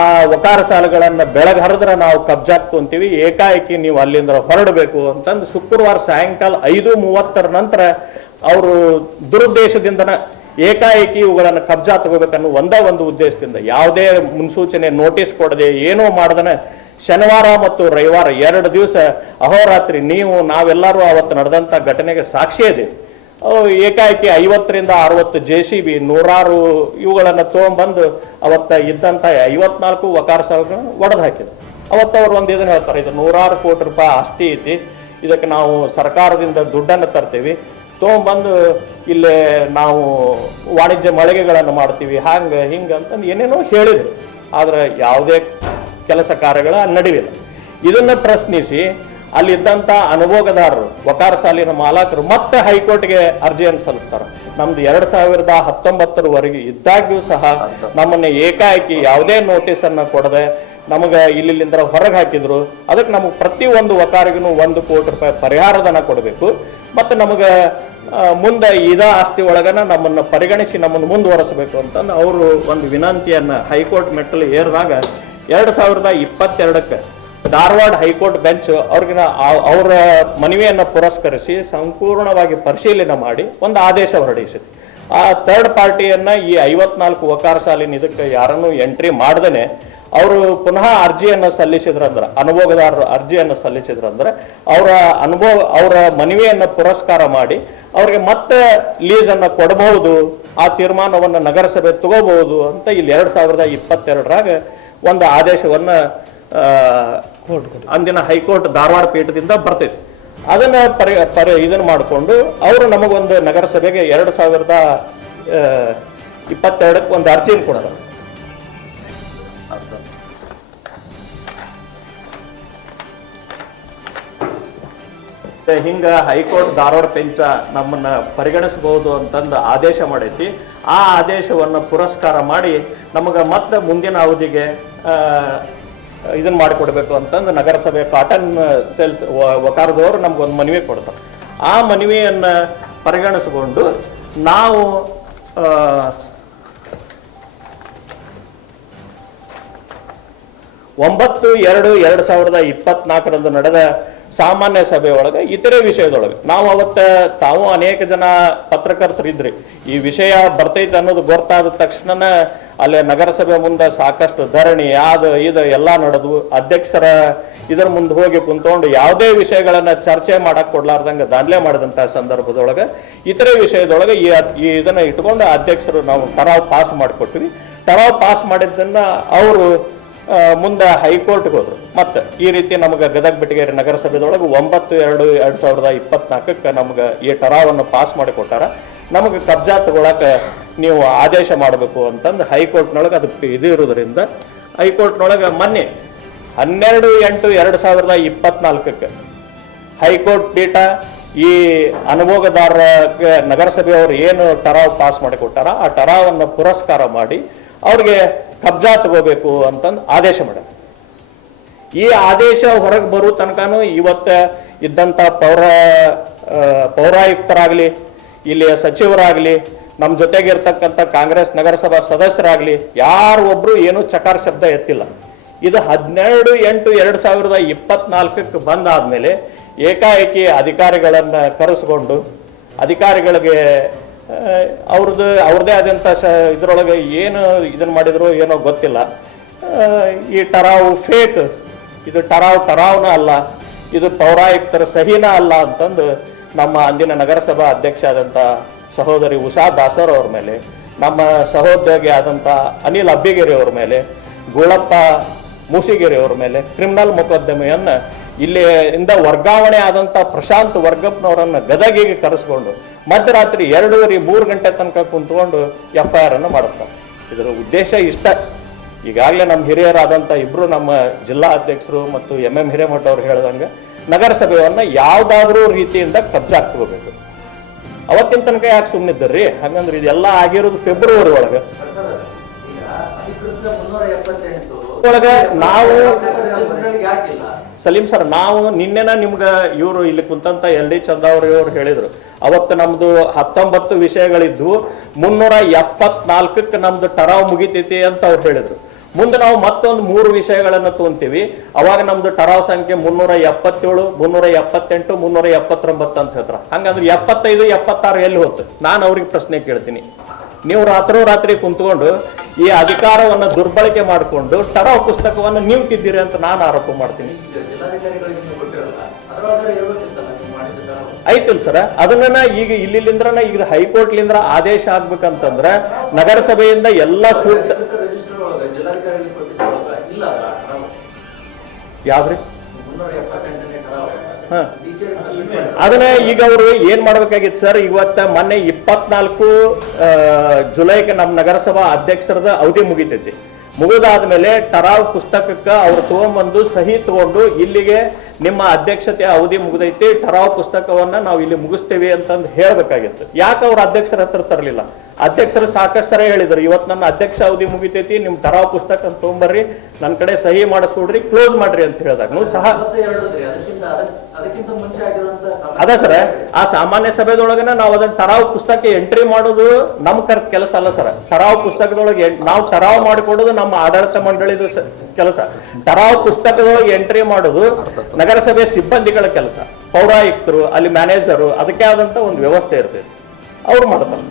ಆ ವಕಾರ ಸಾಲುಗಳನ್ನು ಬೆಳಗ್ಗೆ ನಾವು ಕಬ್ಜಾಕ್ ಅಂತೀವಿ, ಏಕಾಏಕಿ ನೀವು ಅಲ್ಲಿಂದ ಹೊರಡಬೇಕು ಅಂತಂದು ಶುಕ್ರವಾರ ಸಾಯಂಕಾಲ 5:30 ನಂತರ ಅವರು ದುರುದ್ದೇಶದಿಂದನ ಏಕಾಏಕಿ ಇವುಗಳನ್ನು ಕಬ್ಜಾ ತಗೋಬೇಕನ್ನೋ ಒಂದು ಉದ್ದೇಶದಿಂದ ಯಾವುದೇ ಮುನ್ಸೂಚನೆ ನೋಟಿಸ್ ಕೊಡದೆ ಏನೋ ಮಾಡದನೆ ಶನಿವಾರ ಮತ್ತು ರವಿವಾರ 2 ದಿವಸ ಅಹೋರಾತ್ರಿ ನಾವೆಲ್ಲರೂ ಅವತ್ತು ನಡೆದಂಥ ಘಟನೆಗೆ ಸಾಕ್ಷಿ ಇದೆ. ಏಕಾಏಕಿ 50ರಿಂದ 60 JCB 100 ಇವುಗಳನ್ನು ತೊಗೊಂಡ್ಬಂದು ಅವತ್ತ ಇದ್ದಂಥ 54 ವಕಾರ ಸಾಲುಗಳನ್ನು ಒಡೆದು ಹಾಕಿದ್ರು. ಅವತ್ತು ಅವ್ರು ಒಂದು ಇದನ್ನು ಹೇಳ್ತಾರೆ, ಇದು 100 ಕೋಟಿ ರೂಪಾಯಿ ಆಸ್ತಿ ಐತಿ, ಇದಕ್ಕೆ ನಾವು ಸರ್ಕಾರದಿಂದ ದುಡ್ಡನ್ನು ತರ್ತೀವಿ, ತೊಗೊಂಡ್ಬಂದು ಇಲ್ಲೇ ನಾವು ವಾಣಿಜ್ಯ ಮಳಿಗೆಗಳನ್ನು ಮಾಡ್ತೀವಿ, ಹಿಂಗೆ ಅಂತಂದು ಏನೇನೋ ಹೇಳಿದ್ರು. ಆದರೆ ಯಾವುದೇ ಕೆಲಸ ಕಾರ್ಯಗಳ ನಡೀಲಿಲ್ಲ. ಇದನ್ನು ಪ್ರಶ್ನಿಸಿ ಅಲ್ಲಿದ್ದಂಥ ಅನುಭೋಗದಾರರು ವಕಾರ ಸಾಲಿನ ಮಾಲಕರು ಮತ್ತೆ ಹೈಕೋರ್ಟ್ಗೆ ಅರ್ಜಿಯನ್ನು ಸಲ್ಲಿಸ್ತಾರೆ. ನಮ್ದು 2019 ಇದ್ದಾಗ್ಯೂ ಸಹ ನಮ್ಮನ್ನು ಏಕಾಏಕಿ ಯಾವುದೇ ನೋಟಿಸನ್ನು ಕೊಡದೆ ನಮಗೆ ಇಲ್ಲಿಂದ ಹೊರಗೆ ಹಾಕಿದ್ರು. ಅದಕ್ಕೆ ನಮಗೆ ಪ್ರತಿಯೊಂದು ವಕಾರಿಗೂ 1 ಕೋಟಿ ರೂಪಾಯಿ ಪರಿಹಾರಧನ ಕೊಡಬೇಕು ಮತ್ತು ನಮಗೆ ಮುಂದೆ ಆಸ್ತಿ ಒಳಗನ ನಮ್ಮನ್ನು ಪರಿಗಣಿಸಿ ನಮ್ಮನ್ನು ಮುಂದುವರೆಸಬೇಕು ಅಂತಂದು ಅವರು ಒಂದು ವಿನಂತಿಯನ್ನು ಹೈಕೋರ್ಟ್ ಮೆಟ್ಟಲು ಏರಿದಾಗ 2022 ಧಾರವಾಡ ಹೈಕೋರ್ಟ್ ಬೆಂಚ್ ಅವರ ಮನವಿಯನ್ನು ಪುರಸ್ಕರಿಸಿ ಸಂಪೂರ್ಣವಾಗಿ ಪರಿಶೀಲನೆ ಮಾಡಿ ಒಂದು ಆದೇಶ ಹೊರಡಿಸಿದೆ. ಆ ಥರ್ಡ್ ಪಾರ್ಟಿಯನ್ನು ಈ 54 ವಕಾರ ಸಾಲಿನ ಇದಕ್ಕೆ ಯಾರನ್ನೂ ಎಂಟ್ರಿ ಮಾಡ್ದೇ ಅವರು ಪುನಃ ಅರ್ಜಿಯನ್ನು ಸಲ್ಲಿಸಿದ್ರಂದ್ರೆ ಅನುಭೋಗದಾರರು ಅರ್ಜಿಯನ್ನು ಸಲ್ಲಿಸಿದ್ರಂದ್ರೆ ಅವರ ಮನವಿಯನ್ನು ಪುರಸ್ಕಾರ ಮಾಡಿ ಅವ್ರಿಗೆ ಮತ್ತೆ ಲೀಸನ್ನು ಕೊಡಬಹುದು, ಆ ತೀರ್ಮಾನವನ್ನು ನಗರಸಭೆ ತಗೋಬಹುದು ಅಂತ ಇಲ್ಲಿ 2022 ಒಂದು ಆದೇಶವನ್ನು ಅಂದಿನ ಹೈಕೋರ್ಟ್ ಧಾರವಾಡ ಪೀಠದಿಂದ ಬರ್ತೈತಿ. ಅದನ್ನು ಇದನ್ನು ಮಾಡಿಕೊಂಡು ಅವರು ನಮಗೊಂದು ನಗರಸಭೆಗೆ 2022ಕ್ಕೆ ಒಂದು ಅರ್ಜಿಯನ್ನು ಕೊಡೋದು. ಹಿಂಗ ಹೈಕೋರ್ಟ್ ಧಾರವಾಡ ಬೆಂಚ ನಮ್ಮನ್ನ ಪರಿಗಣಿಸಬಹುದು ಅಂತಂದು ಆದೇಶ ಮಾಡೈತಿ. ಆ ಆದೇಶವನ್ನು ಪುರಸ್ಕಾರ ಮಾಡಿ ನಮಗೆ ಮತ್ತೆ ಮುಂದಿನ ಅವಧಿಗೆ ಇದನ್ನ ಮಾಡಿಕೊಡ್ಬೇಕು ಅಂತಂದು ನಗರಸಭೆ ಕಾಟನ್ ಸೇಲ್ಸ್ ವಕಾರದವರು ನಮ್ಗೊಂದು ಮನವಿ ಕೊಡ್ತಾರೆ. ಆ ಮನವಿಯನ್ನು ಪರಿಗಣಿಸಿಕೊಂಡು ನಾವು 9/2/2024 ನಡೆದ ಸಾಮಾನ್ಯ ಸಭೆ ಒಳಗೆ ಇತರೆ ವಿಷಯದೊಳಗೆ ನಾವು ತಾವು ಅನೇಕ ಜನ ಪತ್ರಕರ್ತರಿದ್ರಿ. ಈ ವಿಷಯ ಬರ್ತೈತೆ ಅನ್ನೋದು ಗೊತ್ತಾದ ತಕ್ಷಣ ಅಲ್ಲೇ ನಗರಸಭೆ ಮುಂದೆ ಸಾಕಷ್ಟು ಧರಣಿ ಇದು ಎಲ್ಲ ನಡೆದು ಅಧ್ಯಕ್ಷರ ಇದರ ಮುಂದೆ ಹೋಗಿ ಕುಂತ್ಕೊಂಡು ಯಾವುದೇ ವಿಷಯಗಳನ್ನ ಚರ್ಚೆ ಮಾಡಕ್ ಕೊಡ್ಲಾರ್ದಂಗೆ ದಾಂಧಲೆ ಮಾಡಿದಂತ ಸಂದರ್ಭದೊಳಗೆ ಇತರೆ ವಿಷಯದೊಳಗೆ ಈ ಇದನ್ನ ಇಟ್ಕೊಂಡು ಅಧ್ಯಕ್ಷರು ನಾವು ಟರಾವ್ ಪಾಸ್ ಮಾಡಿಕೊಟ್ವಿ. ಟರಾವ್ ಪಾಸ್ ಮಾಡಿದ್ದನ್ನ ಅವರು ಮುಂದೆ ಹೈಕೋರ್ಟ್ಗೆ ಹೋದ್ರು. ಮತ್ತೆ ಈ ರೀತಿ ನಮಗೆ ಗದಗ ಬೆಟಗೇರಿ ನಗರಸಭೆದೊಳಗೆ 9/2/2024 ನಮ್ಗೆ ಈ ಟರಾವನ್ನು ಪಾಸ್ ಮಾಡಿಕೊಟ್ಟಾರ. ನಮಗೆ ಕಬ್ಜಾ ತಗೊಳಕ್ಕೆ ನೀವು ಆದೇಶ ಮಾಡಬೇಕು ಅಂತಂದು ಹೈಕೋರ್ಟ್ನೊಳಗೆ ಅದಕ್ಕೆ ಇದು ಇರೋದ್ರಿಂದ ಹೈಕೋರ್ಟ್ನೊಳಗೆ ಮೊನ್ನೆ 12/8/2024 ಹೈಕೋರ್ಟ್ ಪೀಠ ಈ ಅನುಭೋಗದಾರರ ನಗರಸಭೆಯವರು ಏನು ಟರಾವ್ ಪಾಸ್ ಮಾಡಿಕೊಟ್ಟಾರ ಆ ಟರಾವನ್ನು ಪುರಸ್ಕಾರ ಮಾಡಿ ಅವ್ರಿಗೆ ಕಬ್ಜಾ ತಗೋಬೇಕು ಅಂತಂದು ಆದೇಶ ಮಾಡ. ಈ ಆದೇಶ ಹೊರಗೆ ಬರೋ ತನಕನೂ ಇವತ್ತ ಇದ್ದಂಥ ಪೌರಾಯುಕ್ತರಾಗಲಿ, ಇಲ್ಲಿ ಸಚಿವರಾಗಲಿ, ನಮ್ಮ ಜೊತೆಗಿರ್ತಕ್ಕಂಥ ಕಾಂಗ್ರೆಸ್ ನಗರಸಭಾ ಸದಸ್ಯರಾಗಲಿ ಯಾರೊಬ್ರು ಏನು ಚಕಾರ ಶಬ್ದ ಎತ್ತಿಲ್ಲ. ಇದು 12/8/2024 ಬಂದಾದ್ಮೇಲೆ ಏಕಾಏಕಿ ಅಧಿಕಾರಿಗಳನ್ನ ಕರೆಸ್ಕೊಂಡು ಅಧಿಕಾರಿಗಳಿಗೆ ಅವ್ರದ್ದೇ ಆದಂಥ ಇದರೊಳಗೆ ಏನು ಇದನ್ನ ಮಾಡಿದ್ರು ಏನೋ ಗೊತ್ತಿಲ್ಲ. ಈ ಟರಾವ್ ಫೇಕ್, ಇದು ಟರಾವ್ನ ಅಲ್ಲ, ಇದು ಪೌರಾಯುಕ್ತರ ಸಹಿನ ಅಲ್ಲ ಅಂತಂದು ನಮ್ಮ ಅಂದಿನ ನಗರಸಭಾ ಅಧ್ಯಕ್ಷ ಆದಂಥ ಸಹೋದರಿ ಉಷಾ ದಾಸರ್ ಅವ್ರ ಮೇಲೆ, ನಮ್ಮ ಸಹೋದ್ಯೋಗಿ ಆದಂಥ ಅನಿಲ್ ಅಬ್ಬಿಗೆರೆ ಅವ್ರ ಮೇಲೆ, ಗೋಳಪ್ಪ ಮೂಸಿಗೆರೆ ಅವ್ರ ಮೇಲೆ ಕ್ರಿಮಿನಲ್ ಮೊಕದ್ದಮೆಯನ್ನು ಇಲ್ಲಿಂದ ವರ್ಗಾವಣೆ ಆದಂಥ ಪ್ರಶಾಂತ್ ವರ್ಗಪ್ಪನವರನ್ನು ಗದಗಿಗೆ ಕರೆಸ್ಕೊಂಡು ಮಧ್ಯರಾತ್ರಿ 2:30-3 ಗಂಟೆ ತನಕ ಕುಂತ್ಕೊಂಡು FIR ಅನ್ನು ಮಾಡಿಸ್ತಾರೆ. ಇದರ ಉದ್ದೇಶ ಇಷ್ಟ. ಈಗಾಗಲೇ ನಮ್ಮ ಹಿರಿಯರಾದಂಥ ಇಬ್ಬರು ನಮ್ಮ ಜಿಲ್ಲಾ ಅಧ್ಯಕ್ಷರು ಮತ್ತು MM ಹಿರೇಮಠ ಅವರು ಹೇಳ್ದಂಗೆ ನಗರಸಭೆಯನ್ನು ಯಾವುದಾದ್ರೂ ರೀತಿಯಿಂದ ಕಬ್ಜಾ ತಗೋಬೇಕು. ಅವತ್ತಿನ ತನಕ ಯಾಕೆ ಸುಮ್ಮನಿದ್ದರ್ರಿ? ಹಾಗಂದ್ರೆ ಇದೆಲ್ಲ ಆಗಿರೋದು ಫೆಬ್ರವರಿ ಒಳಗೆ. ನಾವು ಸಲೀಂ ಸರ್, ನಾವು ನಿನ್ನೆನ ನಿಮ್ಗೆ ಇವರು ಇಲ್ಲಿ ಕುಂತಂತ LD ಚಂದಾವರಿ ಅವರು ಹೇಳಿದ್ರು, ಅವತ್ತು ನಮ್ದು 19 ವಿಷಯಗಳಿದ್ದು 374ಕ್ಕೆ ನಮ್ದು ಟರಾವ್ ಮುಗಿತೈತಿ ಅಂತ ಅವ್ರು ಹೇಳಿದ್ರು. ಮುಂದೆ ನಾವು ಮತ್ತೊಂದು 3 ವಿಷಯಗಳನ್ನು ತಗೊಂತೀವಿ. ಅವಾಗ ನಮ್ದು ಟರಾವ್ ಸಂಖ್ಯೆ 377, 378, 379 ಅಂತ ಹೇಳ್ತಾರೆ. ಹಂಗಂದ್ರೆ 75, 76 ಎಲ್ಲಿ ಹೋಯ್ತು? ನಾನು ಅವ್ರಿಗೆ ಪ್ರಶ್ನೆ ಕೇಳ್ತೀನಿ. ನೀವು ರಾತ್ರಿ ಕುಂತ್ಕೊಂಡು ಈ ಅಧಿಕಾರವನ್ನು ದುರ್ಬಳಕೆ ಮಾಡಿಕೊಂಡು ಟರಾವ್ ಪುಸ್ತಕವನ್ನು ನೀವು ತಿದ್ದೀರಿ ಅಂತ ನಾನು ಆರೋಪ ಮಾಡ್ತೀನಿ. ಐತಿಲ್ ಸರ, ಅದನ್ನ ಈಗ ಇಲ್ಲಿಂದ್ರ ಈಗ ಹೈಕೋರ್ಟ್ಲಿಂದ ಆದೇಶ ಆಗ್ಬೇಕಂತಂದ್ರ ನಗರಸಭೆಯಿಂದ ಎಲ್ಲ ಸೂಕ್ತ ಯಾವ್ರಿ ಅದನ್ನ ಈಗ ಅವರು ಏನ್ ಮಾಡ್ಬೇಕಾಗಿತ್ತು ಸರ್? ಇವತ್ತ ಮೊನ್ನೆ 24 ಜುಲೈಗೆ ನಮ್ಮ ನಗರಸಭಾ ಅಧ್ಯಕ್ಷರದ ಅವಧಿ ಮುಗಿತೈತಿ. ಮುಗಿದಾದ್ಮೇಲೆ ಟರಾವ್ ಪುಸ್ತಕಕ್ಕೆ ಅವ್ರು ತಗೊಂಬಂದು ಸಹಿ ತಗೊಂಡು ಇಲ್ಲಿಗೆ ನಿಮ್ಮ ಅಧ್ಯಕ್ಷತೆ ಅವಧಿ ಮುಗಿದೈತಿ, ಟರಾವ್ ಪುಸ್ತಕವನ್ನ ನಾವು ಇಲ್ಲಿ ಮುಗಿಸ್ತೇವೆ ಅಂತಂದು ಹೇಳ್ಬೇಕಾಗಿತ್ತು. ಯಾಕೆ ಅವ್ರ ಅಧ್ಯಕ್ಷರ ಹತ್ರ ತರಲಿಲ್ಲ? ಅಧ್ಯಕ್ಷರು ಸಾಕಷ್ಟು ಸರಿ ಹೇಳಿದ್ರು, ಇವತ್ತು ನನ್ನ ಅಧ್ಯಕ್ಷ ಅವಧಿ ಮುಗಿತೈತಿ, ನಿಮ್ ಟರಾವ್ ಪುಸ್ತಕ ಅಂತ ತಗೊಂಬರ್ರಿ, ನನ್ನ ಕಡೆ ಸಹಿ ಮಾಡಿಸ್ಕೊಡ್ರಿ, ಕ್ಲೋಸ್ ಮಾಡ್ರಿ ಅಂತ ಹೇಳಿದಾಗ ಸಹ ಅದ ಸರ, ಆ ಸಾಮಾನ್ಯ ಸಭೆದೊಳಗನ ನಾವು ಅದನ್ನ ಟರಾವ್ ಪುಸ್ತಕ ಎಂಟ್ರಿ ಮಾಡೋದು ನಮ್ ಕೆಲಸ ಅಲ್ಲ ಸರ್. ಟರಾವ್ ಪುಸ್ತಕದೊಳಗೆ ನಾವು ಟರಾವ್ ಮಾಡಿಕೊಡೋದು ನಮ್ಮ ಆಡಳಿತ ಮಂಡಳಿದ ಕೆಲಸ. ಟರಾವ್ ಪುಸ್ತಕದೊಳಗೆ ಎಂಟ್ರಿ ಮಾಡೋದು ನಗರಸಭೆ ಸಿಬ್ಬಂದಿಗಳ ಕೆಲಸ. ಪೌರಾಯುಕ್ತರು, ಅಲ್ಲಿ ಮ್ಯಾನೇಜರು, ಅದಕ್ಕೆ ಆದಂತ ಒಂದು ವ್ಯವಸ್ಥೆ ಇರ್ತೈತಿ, ಅವ್ರು ಮಾಡ್ತಾರೆ.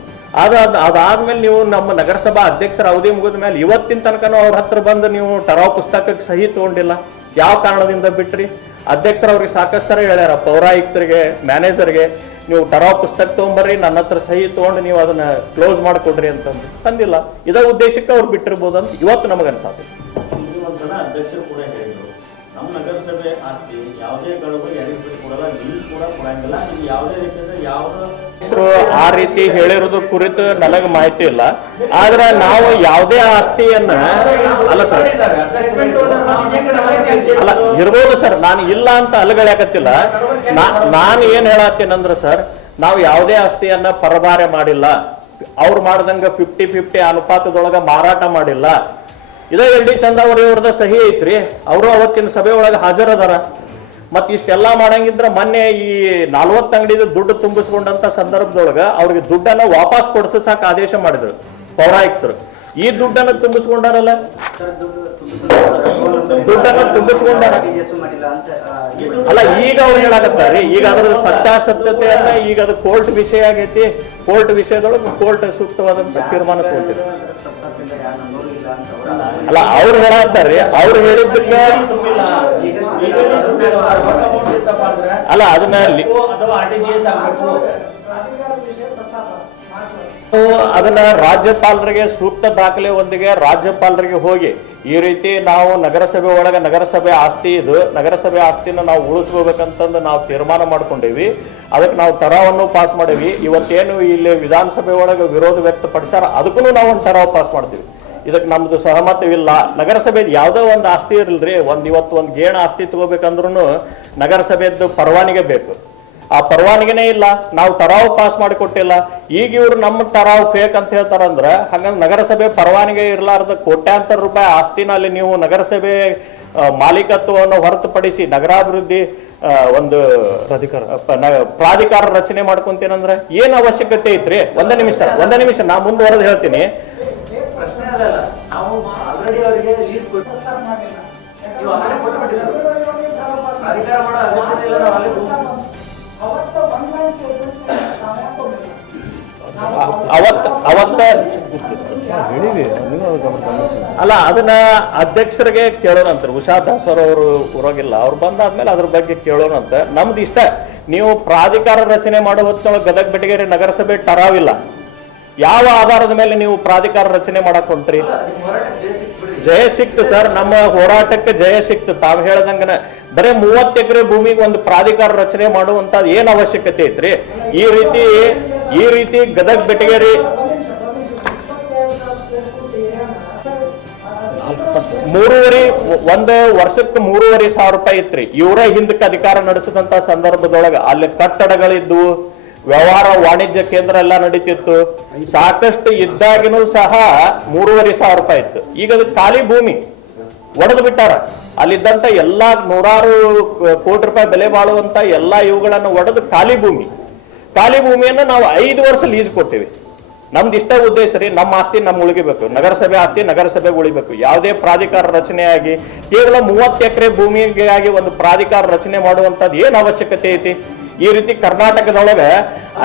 ಅದಾದ್ಮೇಲೆ ನೀವು ನಮ್ಮ ನಗರಸಭಾ ಅಧ್ಯಕ್ಷರ ಅವಧಿ ಮುಗಿದ ಮೇಲೆ ಇವತ್ತಿನ ತನಕನೂ ಅವ್ರ ಹತ್ರ ಬಂದು ನೀವು ಟರಾವ್ ಪುಸ್ತಕಕ್ಕೆ ಸಹಿ ತಗೊಂಡಿಲ್ಲ. ಯಾವ ಕಾರಣದಿಂದ ಬಿಟ್ರಿ? ಅಧ್ಯಕ್ಷರು ಅವ್ರಿಗೆ ಸಾಕಷ್ಟು ಸರಿ ಹೇಳ್ಯಾರ, ಪೌರಾಯುಕ್ತರಿಗೆ, ಮ್ಯಾನೇಜರ್ಗೆ, ನೀವು ಟರಾವ್ ಪುಸ್ತಕ ತಗೊಂಬರ್ರಿ, ನನ್ನ ಹತ್ರ ಸಹಿ ತಗೊಂಡು ನೀವು ಅದನ್ನ ಕ್ಲೋಸ್ ಮಾಡಿಕೊಡ್ರಿ ಅಂತಂದು ತಂದಿಲ್ಲ. ಇದೇ ಉದ್ದೇಶಕ್ಕೆ ಅವ್ರು ಬಿಟ್ಟಿರ್ಬೋದು ಅಂತ ಇವತ್ತು ನಮಗನ್ಸಾತಿ. ಒಂದ್ಸಲ ಅಧ್ಯಕ್ಷರು ಕೂಡ ಹೇಳಿದ್ರು, ನಮ್ಮ ನಗರಸಭೆ ಆಸ್ತಿ ಯಾವುದೇ ಕಳವು ಯಾರಿಗೂ ಬಿಟ್ಟು ಕೊಡಲ್ಲ, ಲೀಸ್ ಕೂಡ ಕೊಡಂಗಿಲ್ಲ. ನೀವು ಯಾವುದೇ ರೀತಿಯಿಂದ ಯಾವುದೋ ಆ ರೀತಿ ಹೇಳಿರೋದು ಕುರಿತು ನನಗೆ ಮಾಹಿತಿ ಇಲ್ಲ. ಆದ್ರೆ ನಾವು ಯಾವುದೇ ಆಸ್ತಿಯನ್ನ ಅಲ್ಲ ಸರ್, ಅಲ್ಲ ಇರ್ಬೋದು ಸರ್, ನಾನು ಇಲ್ಲ ಅಂತ ಅಲಗಳ್ಯಾಕತ್ತಿಲ್ಲ. ನಾನು ಏನ್ ಹೇಳತ್ತೀನಂದ್ರ ಸರ್, ನಾವು ಯಾವುದೇ ಆಸ್ತಿಯನ್ನ ಪರಭಾರೆ ಮಾಡಿಲ್ಲ, ಅವ್ರು ಮಾಡ್ದಂಗ 50-50 ಅನುಪಾತದೊಳಗ ಮಾರಾಟ ಮಾಡಿಲ್ಲ. ಇದೇ LD ಚಂದಾವರಿ ಅವ್ರದ ಸಹಿ ಐತ್ರಿ, ಅವರು ಅವತ್ತಿನ ಸಭೆ ಒಳಗೆ ಹಾಜರದಾರ. ಮತ್ ಇಷ್ಟೆಲ್ಲಾ ಮಾಡಂಗಿದ್ರ ಮೊನ್ನೆ ಈ 40 ಅಂಗಡಿದ ದುಡ್ಡು ತುಂಬಿಸ್ಕೊಂಡಂತ ಸಂದರ್ಭದೊಳಗ ಅವ್ರಿಗೆ ದುಡ್ಡನ್ನ ವಾಪಸ್ ಕೊಡ್ಸಕ್ ಆದೇಶ ಮಾಡಿದ್ರು ಪೌರಾಯುಕ್ತರು. ಈ ದುಡ್ಡನ್ನ ತುಂಬಿಸ್ಕೊಂಡಾರಲ್ಲ, ದುಡ್ಡನ್ನ ತುಂಬಿಸ್ಕೊಂಡಾರ ಅಲ್ಲ. ಈಗ ಅವ್ರು ಹೇಳಾಕತ್ತಾರ್ರಿ, ಈಗ ಅದ್ರ ಸತ್ಯಾಸತ್ಯತೆಯನ್ನ ಈಗ ಅದು ಕೋರ್ಟ್ ವಿಷಯ ಆಗೈತಿ. ಕೋರ್ಟ್ ವಿಷಯದೊಳಗೆ ಕೋರ್ಟ್ ಸೂಕ್ತವಾದಂತ ತೀರ್ಮಾನ ತಗೊಂಡಿದೆ. ಅಲ್ಲ ಅವ್ರು ಹೇಳತ್ತಾರ್ರಿ, ಅವ್ರು ಹೇಳಿದ್ದಕ್ಕ ಅಲ್ಲ ಅದನ್ನ ಅಥವಾ RTGS ಆಗಬೇಕು. ಅದನ್ನ ರಾಜ್ಯಪಾಲರಿಗೆ ಸೂಕ್ತ ದಾಖಲೆ ಒಂದಿಗೆ ರಾಜ್ಯಪಾಲರಿಗೆ ಹೋಗಿ ಈ ರೀತಿ ನಾವು ನಗರಸಭೆ ಒಳಗ ನಗರಸಭೆ ಆಸ್ತಿ ಇದು, ನಗರಸಭೆ ಆಸ್ತಿನ ನಾವು ಉಳಿಸ್ಕೋಬೇಕಂತಂದು ನಾವು ತೀರ್ಮಾನ ಮಾಡ್ಕೊಂಡೇವಿ. ಅದಕ್ಕೆ ನಾವು ಠರಾವನ್ನು ಪಾಸ್ ಮಾಡೇವಿ. ಇವತ್ತೇನು ಇಲ್ಲಿ ವಿಧಾನಸಭೆ ಒಳಗೆ ವಿರೋಧ ವ್ಯಕ್ತಪಡಿಸ್ಯಾರ, ಅದಕ್ಕೂ ನಾವು ಒಂದು ಠರಾವ್ ಪಾಸ್ ಮಾಡ್ತೀವಿ. ಇದಕ್ಕೆ ನಮ್ದು ಸಹಮತವಿಲ್ಲ. ನಗರಸಭೆ ಯಾವುದೋ ಒಂದು ಆಸ್ತಿ ಇರಲ್ರಿ, ಇವತ್ತು ಒಂದು ಗೇಣ ಆಸ್ತಿ ತಗೋಬೇಕಂದ್ರೂ ನಗರಸಭೆದ್ದು ಪರವಾನಿಗೆ ಬೇಕು. ಆ ಪರವಾನಗಿನೇ ಇಲ್ಲ, ನಾವು ಠರಾವ್ ಪಾಸ್ ಮಾಡಿ ಕೊಟ್ಟಿಲ್ಲ. ಈಗ ಇವ್ರು ನಮ್ಮ ಠರಾವ್ ಫೇಕ್ ಅಂತ ಹೇಳ್ತಾರಂದ್ರ, ಹಂಗಂದ್ರೆ ನಗರಸಭೆ ಪರವಾನಗಿ ಇರಲಾರ್ದ ಕೋಟ್ಯಾಂತರ ರೂಪಾಯಿ ಆಸ್ತಿನಲ್ಲಿ ನೀವು ನಗರಸಭೆ ಮಾಲೀಕತ್ವವನ್ನು ಹೊರತುಪಡಿಸಿ ನಗರಾಭಿವೃದ್ಧಿ ಒಂದು ಪ್ರಾಧಿಕಾರ ರಚನೆ ಮಾಡ್ಕೊಂತೇನಂದ್ರ ಏನ್ ಅವಶ್ಯಕತೆ ಐತ್ರಿ? ಒಂದೇ ನಿಮಿಷ ನಾ ಮುಂದುವರೆದು ಹೇಳ್ತೀನಿ. ಪ್ರಶ್ನೆ ಅದಲ್ಲ, ನಾವು ಆಲ್ರೆಡಿ ಅವರಿಗೆ ಲೀಸ್ ಕೊಟ್ಟು ನೀವು ಆಲ್ರೆಡಿ ಕೊಟ್ಟುಬಿಟ್ಟಿದ್ದಾರೆ. ಅಧಿಕಾರ ಮಾಡೋ ಅಗತ್ಯತೆ ಇಲ್ಲ. ನಾವು ಅಲ್ಲಿ ಅಲ್ಲ ಅದನ್ನ ಅಧ್ಯಕ್ಷರಿಗೆ ಕೇಳೋಣಂತ. ಉಷಾ ದಾಸರ್ ಅವರು ಊರಾಗಿಲ್ಲ, ಅವ್ರು ಬಂದಾದ್ಮೇಲೆ ಅದ್ರ ಬಗ್ಗೆ ಕೇಳೋಣಂತ. ನಮ್ದು ಇಷ್ಟ, ನೀವು ಪ್ರಾಧಿಕಾರ ರಚನೆ ಮಾಡೋ ಹೊತ್ತೊಳಗೆ ಗದಗ ಬೆಟಗೇರಿ ನಗರಸಭೆ ಠರಾವಿಲ್ಲ. ಯಾವ ಆಧಾರದ ಮೇಲೆ ನೀವು ಪ್ರಾಧಿಕಾರ ರಚನೆ ಮಾಡಕ್ ಹೊಂಟ್ರಿ? ಜಯ ಸಿಕ್ತು ಸರ್, ನಮ್ಮ ಹೋರಾಟಕ್ಕೆ ಜಯ ಸಿಕ್ತು. ತಾವ್ ಹೇಳ್ದಂಗನ ಬರೇ 30 ಎಕರೆ ಭೂಮಿಗೆ ಒಂದು ಪ್ರಾಧಿಕಾರ ರಚನೆ ಮಾಡುವಂತ ಏನ್ ಅವಶ್ಯಕತೆ ಐತ್ರಿ? ಈ ರೀತಿ ಗದಗ ಬೆಟಗೇರಿ 1 ವರ್ಷಕ್ಕೆ 3,500 ರೂಪಾಯಿ ಇತ್ರಿ. ಇವರ ಹಿಂದಕ್ಕೆ ಅಧಿಕಾರ ನಡೆಸಿದಂತ ಸಂದರ್ಭದೊಳಗ ಅಲ್ಲಿ ಕಟ್ಟಡಗಳಿದ್ವು, ವ್ಯವಹಾರ ವಾಣಿಜ್ಯ ಕೇಂದ್ರ ಎಲ್ಲ ನಡೀತಿತ್ತು, ಸಾಕಷ್ಟು ಇದ್ದಾಗಿನೂ ಸಹ 3,500 ರೂಪಾಯಿ ಇತ್ತು. ಈಗ ಅದು ಖಾಲಿ ಭೂಮಿ ಒಡೆದು ಬಿಟ್ಟಾರ. ಅಲ್ಲಿದ್ದಂತ ಎಲ್ಲಾ 100 ಕೋಟಿ ರೂಪಾಯಿ ಬೆಲೆ ಬಾಳುವಂತ ಎಲ್ಲಾ ಇವುಗಳನ್ನು ಒಡೆದು ಖಾಲಿ ಭೂಮಿಯನ್ನು ನಾವು 5 ವರ್ಷ ಲೀಸ್ ಕೊಟ್ಟಿವಿ. ನಮ್ದು ಇಷ್ಟ ಉದ್ದೇಶ ರೀ, ನಮ್ಮ ಆಸ್ತಿ ನಮ್ಮ ಉಳಿಬೇಕು, ನಗರಸಭೆ ಆಸ್ತಿ ನಗರಸಭೆಗೆ ಉಳಿಬೇಕು. ಯಾವುದೇ ಪ್ರಾಧಿಕಾರ ರಚನೆಯಾಗಿ ಕೇವಲ 30 ಎಕರೆ ಭೂಮಿಗಾಗಿ ಒಂದು ಪ್ರಾಧಿಕಾರ ರಚನೆ ಮಾಡುವಂತದ್ದು ಏನ್ ಅವಶ್ಯಕತೆ ಐತಿ? ಈ ರೀತಿ ಕರ್ನಾಟಕದೊಳಗ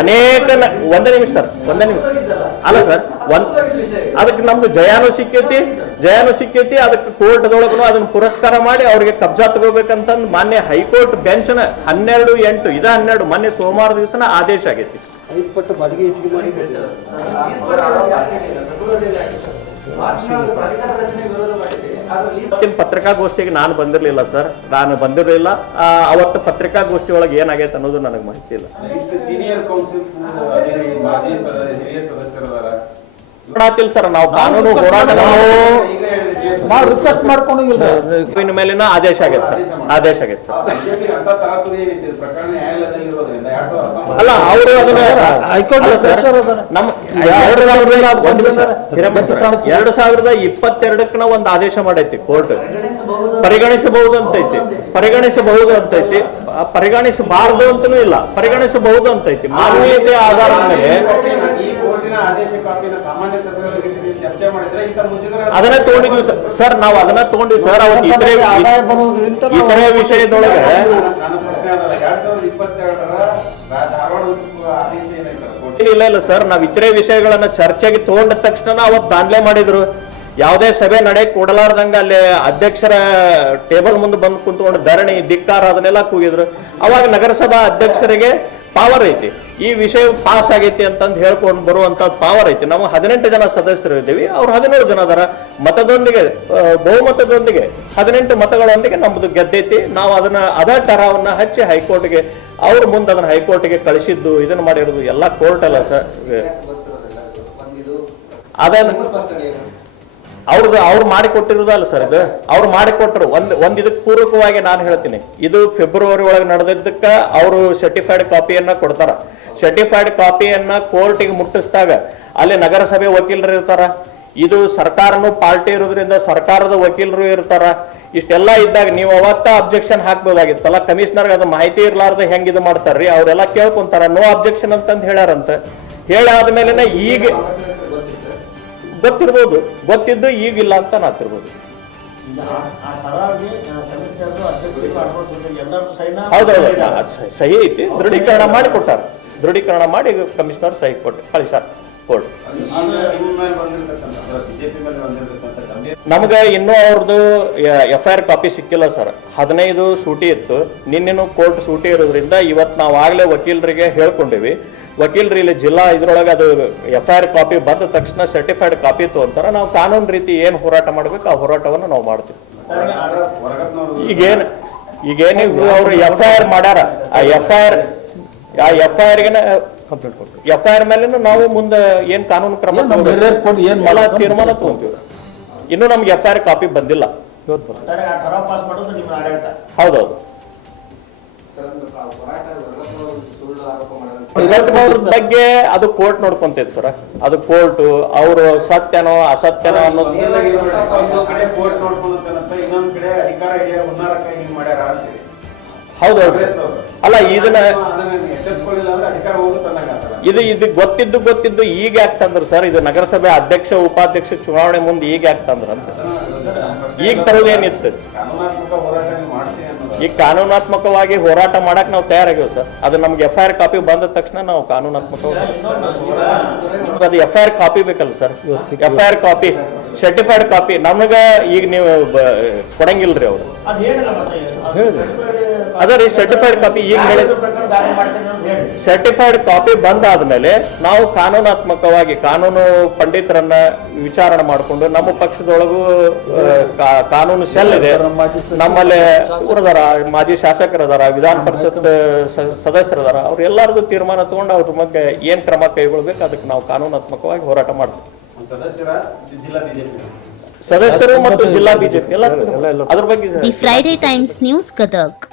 ಅನೇಕ ಒಂದೇ ನಿಮಿಷ ಅಲ್ಲ ಸರ್, ಅದಕ್ಕೆ ನಮ್ದು ಜಯಾನು ಸಿಕ್ಕೈತಿ. ಅದಕ್ಕೆ ಕೋರ್ಟ್ದೊಳಗೂ ಅದನ್ನ ಪುರಸ್ಕಾರ ಮಾಡಿ ಅವ್ರಿಗೆ ಕಬ್ಜಾ ತಗೋಬೇಕಂತಂದು ಮಾನ್ಯ ಹೈಕೋರ್ಟ್ ಬೆಂಚ್ನ 12/8 ಮೊನ್ನೆ ಸೋಮವಾರ ದಿವಸನ ಆದೇಶ ಆಗೈತಿ. 5 ಪಟ್ಟು ಬಾಡಿಗೆ ಹೆಚ್ಚಿಗೆ ಮಾಡಿ ಪತ್ರಿಕಾಗೋಷ್ಠಿಗೆ ನಾನು ಬಂದಿರಲಿಲ್ಲ ಸರ್, ಅವತ್ತು ಪತ್ರಿಕಾಗೋಷ್ಠಿ ಒಳಗೆ ಏನಾಗೈತೆ ಅನ್ನೋದು ನನಗೆ ಮಾಹಿತಿ ಇಲ್ಲ. ಸೀನಿಯರ್ ಕೌನ್ಸಿಲ್ಸ್ ಮಾಜಿ ಹಿರಿಯ ಸದಸ್ಯರ ಸರ್ ನಾವು ಕಾನೂನು ಹೋರಾಟ ಮಾಡ್ಕೊಂಡಿಲ್ಲ ಮೇಲಿನ ಆದೇಶ ಆಗೈತೆ ಸರ್. ಅಲ್ಲ ಅವರು ಅದನ್ನ 2022 ಒಂದು ಆದೇಶ ಮಾಡೈತಿ ಕೋರ್ಟ್. ಪರಿಗಣಿಸಬಹುದು ಅಂತೈತಿ, ಪರಿಗಣಿಸಬಾರದು ಅಂತನೂ ಇಲ್ಲ, ಪರಿಗಣಿಸಬಹುದು ಅಂತೈತಿ. ಮಾನವೀಯತೆ ಆಧಾರದ ಮೇಲೆ ಅದನ್ನ ತಗೊಂಡಿದ್ವಿ ಸರ್. ನಾವು ಅದನ್ನ ತಗೊಂಡಿವಿ ಸರ್. ಅವತ್ತು ಇತರೆ ವಿಷಯದೊಳಗೆ ಇಲ್ಲ ಸರ್, ನಾವ್ ಇತರೆ ವಿಷಯಗಳನ್ನ ಚರ್ಚೆಗೆ ತಗೊಂಡ ತಕ್ಷಣ ಅವತ್ತು ದಾಂಧಲೆ ಮಾಡಿದ್ರು. ಯಾವುದೇ ಸಭೆ ನಡೆ ಕೊಡಲಾರ್ದಂಗ ಅಲ್ಲಿ ಅಧ್ಯಕ್ಷರ ಟೇಬಲ್ ಮುಂದೆ ಬಂದು ಕುಂತ್ಕೊಂಡು ಧರಣಿ ಧಿಕ್ಕಾರ ಅದನ್ನೆಲ್ಲ ಕೂಗಿದ್ರು. ಅವಾಗ ನಗರಸಭಾ ಅಧ್ಯಕ್ಷರಿಗೆ ಪವರ್ ಐತಿ, ಈ ವಿಷಯ ಪಾಸ್ ಆಗೈತಿ ಅಂತಂದು ಹೇಳ್ಕೊಂಡು ಬರುವಂತ ಪವರ್ ಐತಿ. ನಾವು 18 ಜನ ಸದಸ್ಯರು ಇದ್ದೀವಿ, ಅವ್ರು 17 ಜನ ಅದರ ಮತದೊಂದಿಗೆ ಬಹುಮತದೊಂದಿಗೆ 18 ಮತಗಳೊಂದಿಗೆ ನಮ್ದು ಗೆದ್ದೈತಿ. ನಾವು ಅದ ಟರಾವನ್ನ ಹಚ್ಚಿ ಹೈಕೋರ್ಟ್ಗೆ ಅವ್ರ ಮುಂದೆ ಅದನ್ನ ಹೈಕೋರ್ಟ್ಗೆ ಕಳಿಸಿದ್ದು ಇದನ್ನ ಮಾಡಿರೋದು ಎಲ್ಲ ಕೋರ್ಟ್ ಅಲ್ಲ ಸರ್. ಅದನ್ನ ಅವ್ರು ಮಾಡಿಕೊಟ್ಟಿರೋದಲ್ಲ ಸರ್, ಇದು ಅವ್ರು ಮಾಡಿಕೊಟ್ರು. ಒಂದ್ ಇದಕ್ಕೆ ಪೂರ್ವಕವಾಗಿ ನಾನು ಹೇಳ್ತೀನಿ, ಇದು ಫೆಬ್ರವರಿ ಒಳಗೆ ನಡೆದಿದ್ದಕ್ಕ ಅವರು ಸರ್ಟಿಫೈಡ್ ಕಾಪಿಯನ್ನ ಕೊಡ್ತಾರ. ಸರ್ಟಿಫೈಡ್ ಕಾಪಿಯನ್ನ ಕೋರ್ಟಿಗೆ ಮುಟ್ಟಿಸಿದಾಗ ಅಲ್ಲಿ ನಗರಸಭೆ ವಕೀಲರು ಇರ್ತಾರ, ಇದು ಸರ್ಕಾರನು ಪಾರ್ಟಿ ಇರೋದ್ರಿಂದ ಸರ್ಕಾರದ ವಕೀಲರು ಇರ್ತಾರ. ಇಷ್ಟೆಲ್ಲ ಇದ್ದಾಗ ನೀವು ಅವತ್ತ ಅಬ್ಜೆಕ್ಷನ್ ಹಾಕ್ಬೋದಾಗಿತ್ತಲ್ಲ. ಕಮಿಷನರ್ಗೆ ಅದು ಮಾಹಿತಿ ಇರ್ಲಾರ್ದ ಹೆಂಗ್ ಇದು ಮಾಡ್ತಾರ್ರಿ, ಅವರೆಲ್ಲ ಕೇಳ್ಕೊಂತಾರ ನೋ ಅಬ್ಜೆಕ್ಷನ್ ಅಂತಂದು ಹೇಳ್ಯಾರಂತ. ಹೇಳಾದ್ಮೇಲೆ ಈಗ ಗೊತ್ತಿರ್ಬೋದು, ಗೊತ್ತಿದ್ದು ಈಗಿಲ್ಲ ಅಂತ ನಾತಿರ್ಬೋದು. ಹೌದೌದು, ಸಹಿ ಐತಿ, ದೃಢೀಕರಣ ಮಾಡಿ ಕೊಟ್ಟಾರ. ದೃಢೀಕರಣ ಮಾಡಿ ಕಮಿಷನರ್ ಸಹಿ ಕೊಟ್ಟು ಕಳಿಸಾರ ಕೋರ್ಟ್. ನಮ್ಗೆ ಇನ್ನೂ ಅವ್ರದ್ದು FIR ಕಾಪಿ ಸಿಕ್ಕಿಲ್ಲ ಸರ್. 15 ಸೂಟಿ ಇತ್ತು, ನಿನ್ನೆನೂ ಕೋರ್ಟ್ ಸೂಟಿ ಇರೋದ್ರಿಂದ ಇವತ್ತು ನಾವು ಆಗ್ಲೇ ವಕೀಲರಿಗೆ ಹೇಳ್ಕೊಂಡಿವಿ. ವಕೀಲರು ಇಲ್ಲಿ ಜಿಲ್ಲಾ ಇದ್ರೊಳಗೆ ಅದು FIR ಕಾಪಿ ಬಂದ ತಕ್ಷಣ ಸರ್ಟಿಫೈಡ್ ಕಾಪಿ ತಗೊಂತಾರ. ನಾವು ಕಾನೂನು ರೀತಿ ಏನು ಹೋರಾಟ ಮಾಡ್ಬೇಕು ಆ ಹೋರಾಟವನ್ನು ನಾವು ಮಾಡ್ತೀವಿ. ಈಗೇನು ಅವ್ರು FIR ಮಾಡ್ಯಾರ, ಆ FIR ಕಂಪ್ಲೇಂಟ್ ಕೊಟ್ಟು FIR ಮೇಲೆ ನಾವು ಮುಂದೆ ಏನ್ ಕಾನೂನು ಕ್ರಮ ತೀರ್ಮಾನ ತಗೊಂತೀವಿ. ಇನ್ನು ನಮ್ಗೆ FIR ಕಾಪಿ ಬಂದಿಲ್ಲ. ಹೌದೌದು, ಬಗ್ಗೆ ಅದು ಕೋರ್ಟ್ ನೋಡ್ಕೊಂತೈತಿ ಸರ್. ಅದು ಕೋರ್ಟ್ ಅವರು ಸತ್ಯನೋ ಅಸತ್ಯನೋ ಅನ್ನೋದು. ಒಂದು ಕಡೆ ಕೋರ್ಟ್ ನೋಡ್ಕೊಂಡಂತ, ಇನ್ನೊಂದ್ ಕಡೆ ಅಧಿಕಾರ ಹಿಡಿಯ ಹುನ್ನಾರಕ ಹಿಂಗ್ ಮಾಡ್ಯಾರ ಅಂತೀರಿ. ಹೌದೌದು, ಅಲ್ಲ ಇದನ್ನ ಎಚ್ಚೆತ್ಕೊಳ್ಳಿಲ್ಲ ಅಂದ್ರೆ ಅಧಿಕಾರ ಹೋಗುತ್ತಂದಾಗ ಇದು ಗೊತ್ತಿದ್ದು ಈಗ ಯಾಕ್ತಂದ್ರ ಸರ್, ಇದು ನಗರಸಭೆ ಅಧ್ಯಕ್ಷ ಉಪಾಧ್ಯಕ್ಷ ಚುನಾವಣೆ ಮುಂದೆ ಈಗ ಯಾಕ್ತಂದ್ರ ಅಂತ ಈಗ ತರೋದೇನಿತ್ತು. ಕಾನೂನಾತ್ಮಕ ಹೋರಾಟ ನೀವು ಮಾಡ್ತೀವಿ ಅನ್ನೋದು. ಈಗ ಕಾನೂನಾತ್ಮಕವಾಗಿ ಹೋರಾಟ ಮಾಡಕ್ ನಾವು ತಯಾರಾಗಿವಿ ಸರ್. ಅದು ನಮ್ಗೆ FIR ಕಾಪಿ ಬಂದ ತಕ್ಷಣ ನಾವು ಕಾನೂನಾತ್ಮಕವಾಗಿ ಅದು FIR ಕಾಪಿ ಬೇಕಲ್ಲ sir. FIR copy certified copy ನಮಗ ಈಗ ನೀವು ಕೊಡಂಗಿಲ್ರಿ ಅವ್ರು. ಅದ ರೀ ಸರ್ಟಿಫೈಡ್ ಕಾಪಿ ಈಗ ಹೇಳಿದ ಸರ್ಟಿಫೈಡ್ ಕಾಪಿ ಬಂದಾದ್ಮೇಲೆ ನಾವು ಕಾನೂನಾತ್ಮಕವಾಗಿ ಕಾನೂನು ಪಂಡಿತರನ್ನ ವಿಚಾರಣೆ ಮಾಡಿಕೊಂಡು ನಮ್ಮ ಪಕ್ಷದೊಳಗೂ ಕಾನೂನು ಸೆಲ್ ಇದೆ, ನಮ್ಮಲ್ಲಿ ಇವರದಾರ, ಮಾಜಿ ಶಾಸಕರದಾರ, ವಿಧಾನ ಪರಿಷತ್ ಸದಸ್ಯರದಾರ, ಅವ್ರು ಎಲ್ಲರದು ತೀರ್ಮಾನ ತಗೊಂಡು ಅವ್ರ ಬಗ್ಗೆ ಏನ್ ಕ್ರಮ ಕೈಗೊಳ್ಬೇಕು ಅದಕ್ಕೆ ನಾವು ಕಾನೂನಾತ್ಮಕವಾಗಿ ಹೋರಾಟ ಮಾಡ್ತೀವಿ. ಸದಸ್ಯರು ಮತ್ತು ಜಿಲ್ಲಾ ಬಿಜೆಪಿ ಎಲ್ಲ ಅದ್ರ ಬಗ್ಗೆ. The Friday times news Gadag.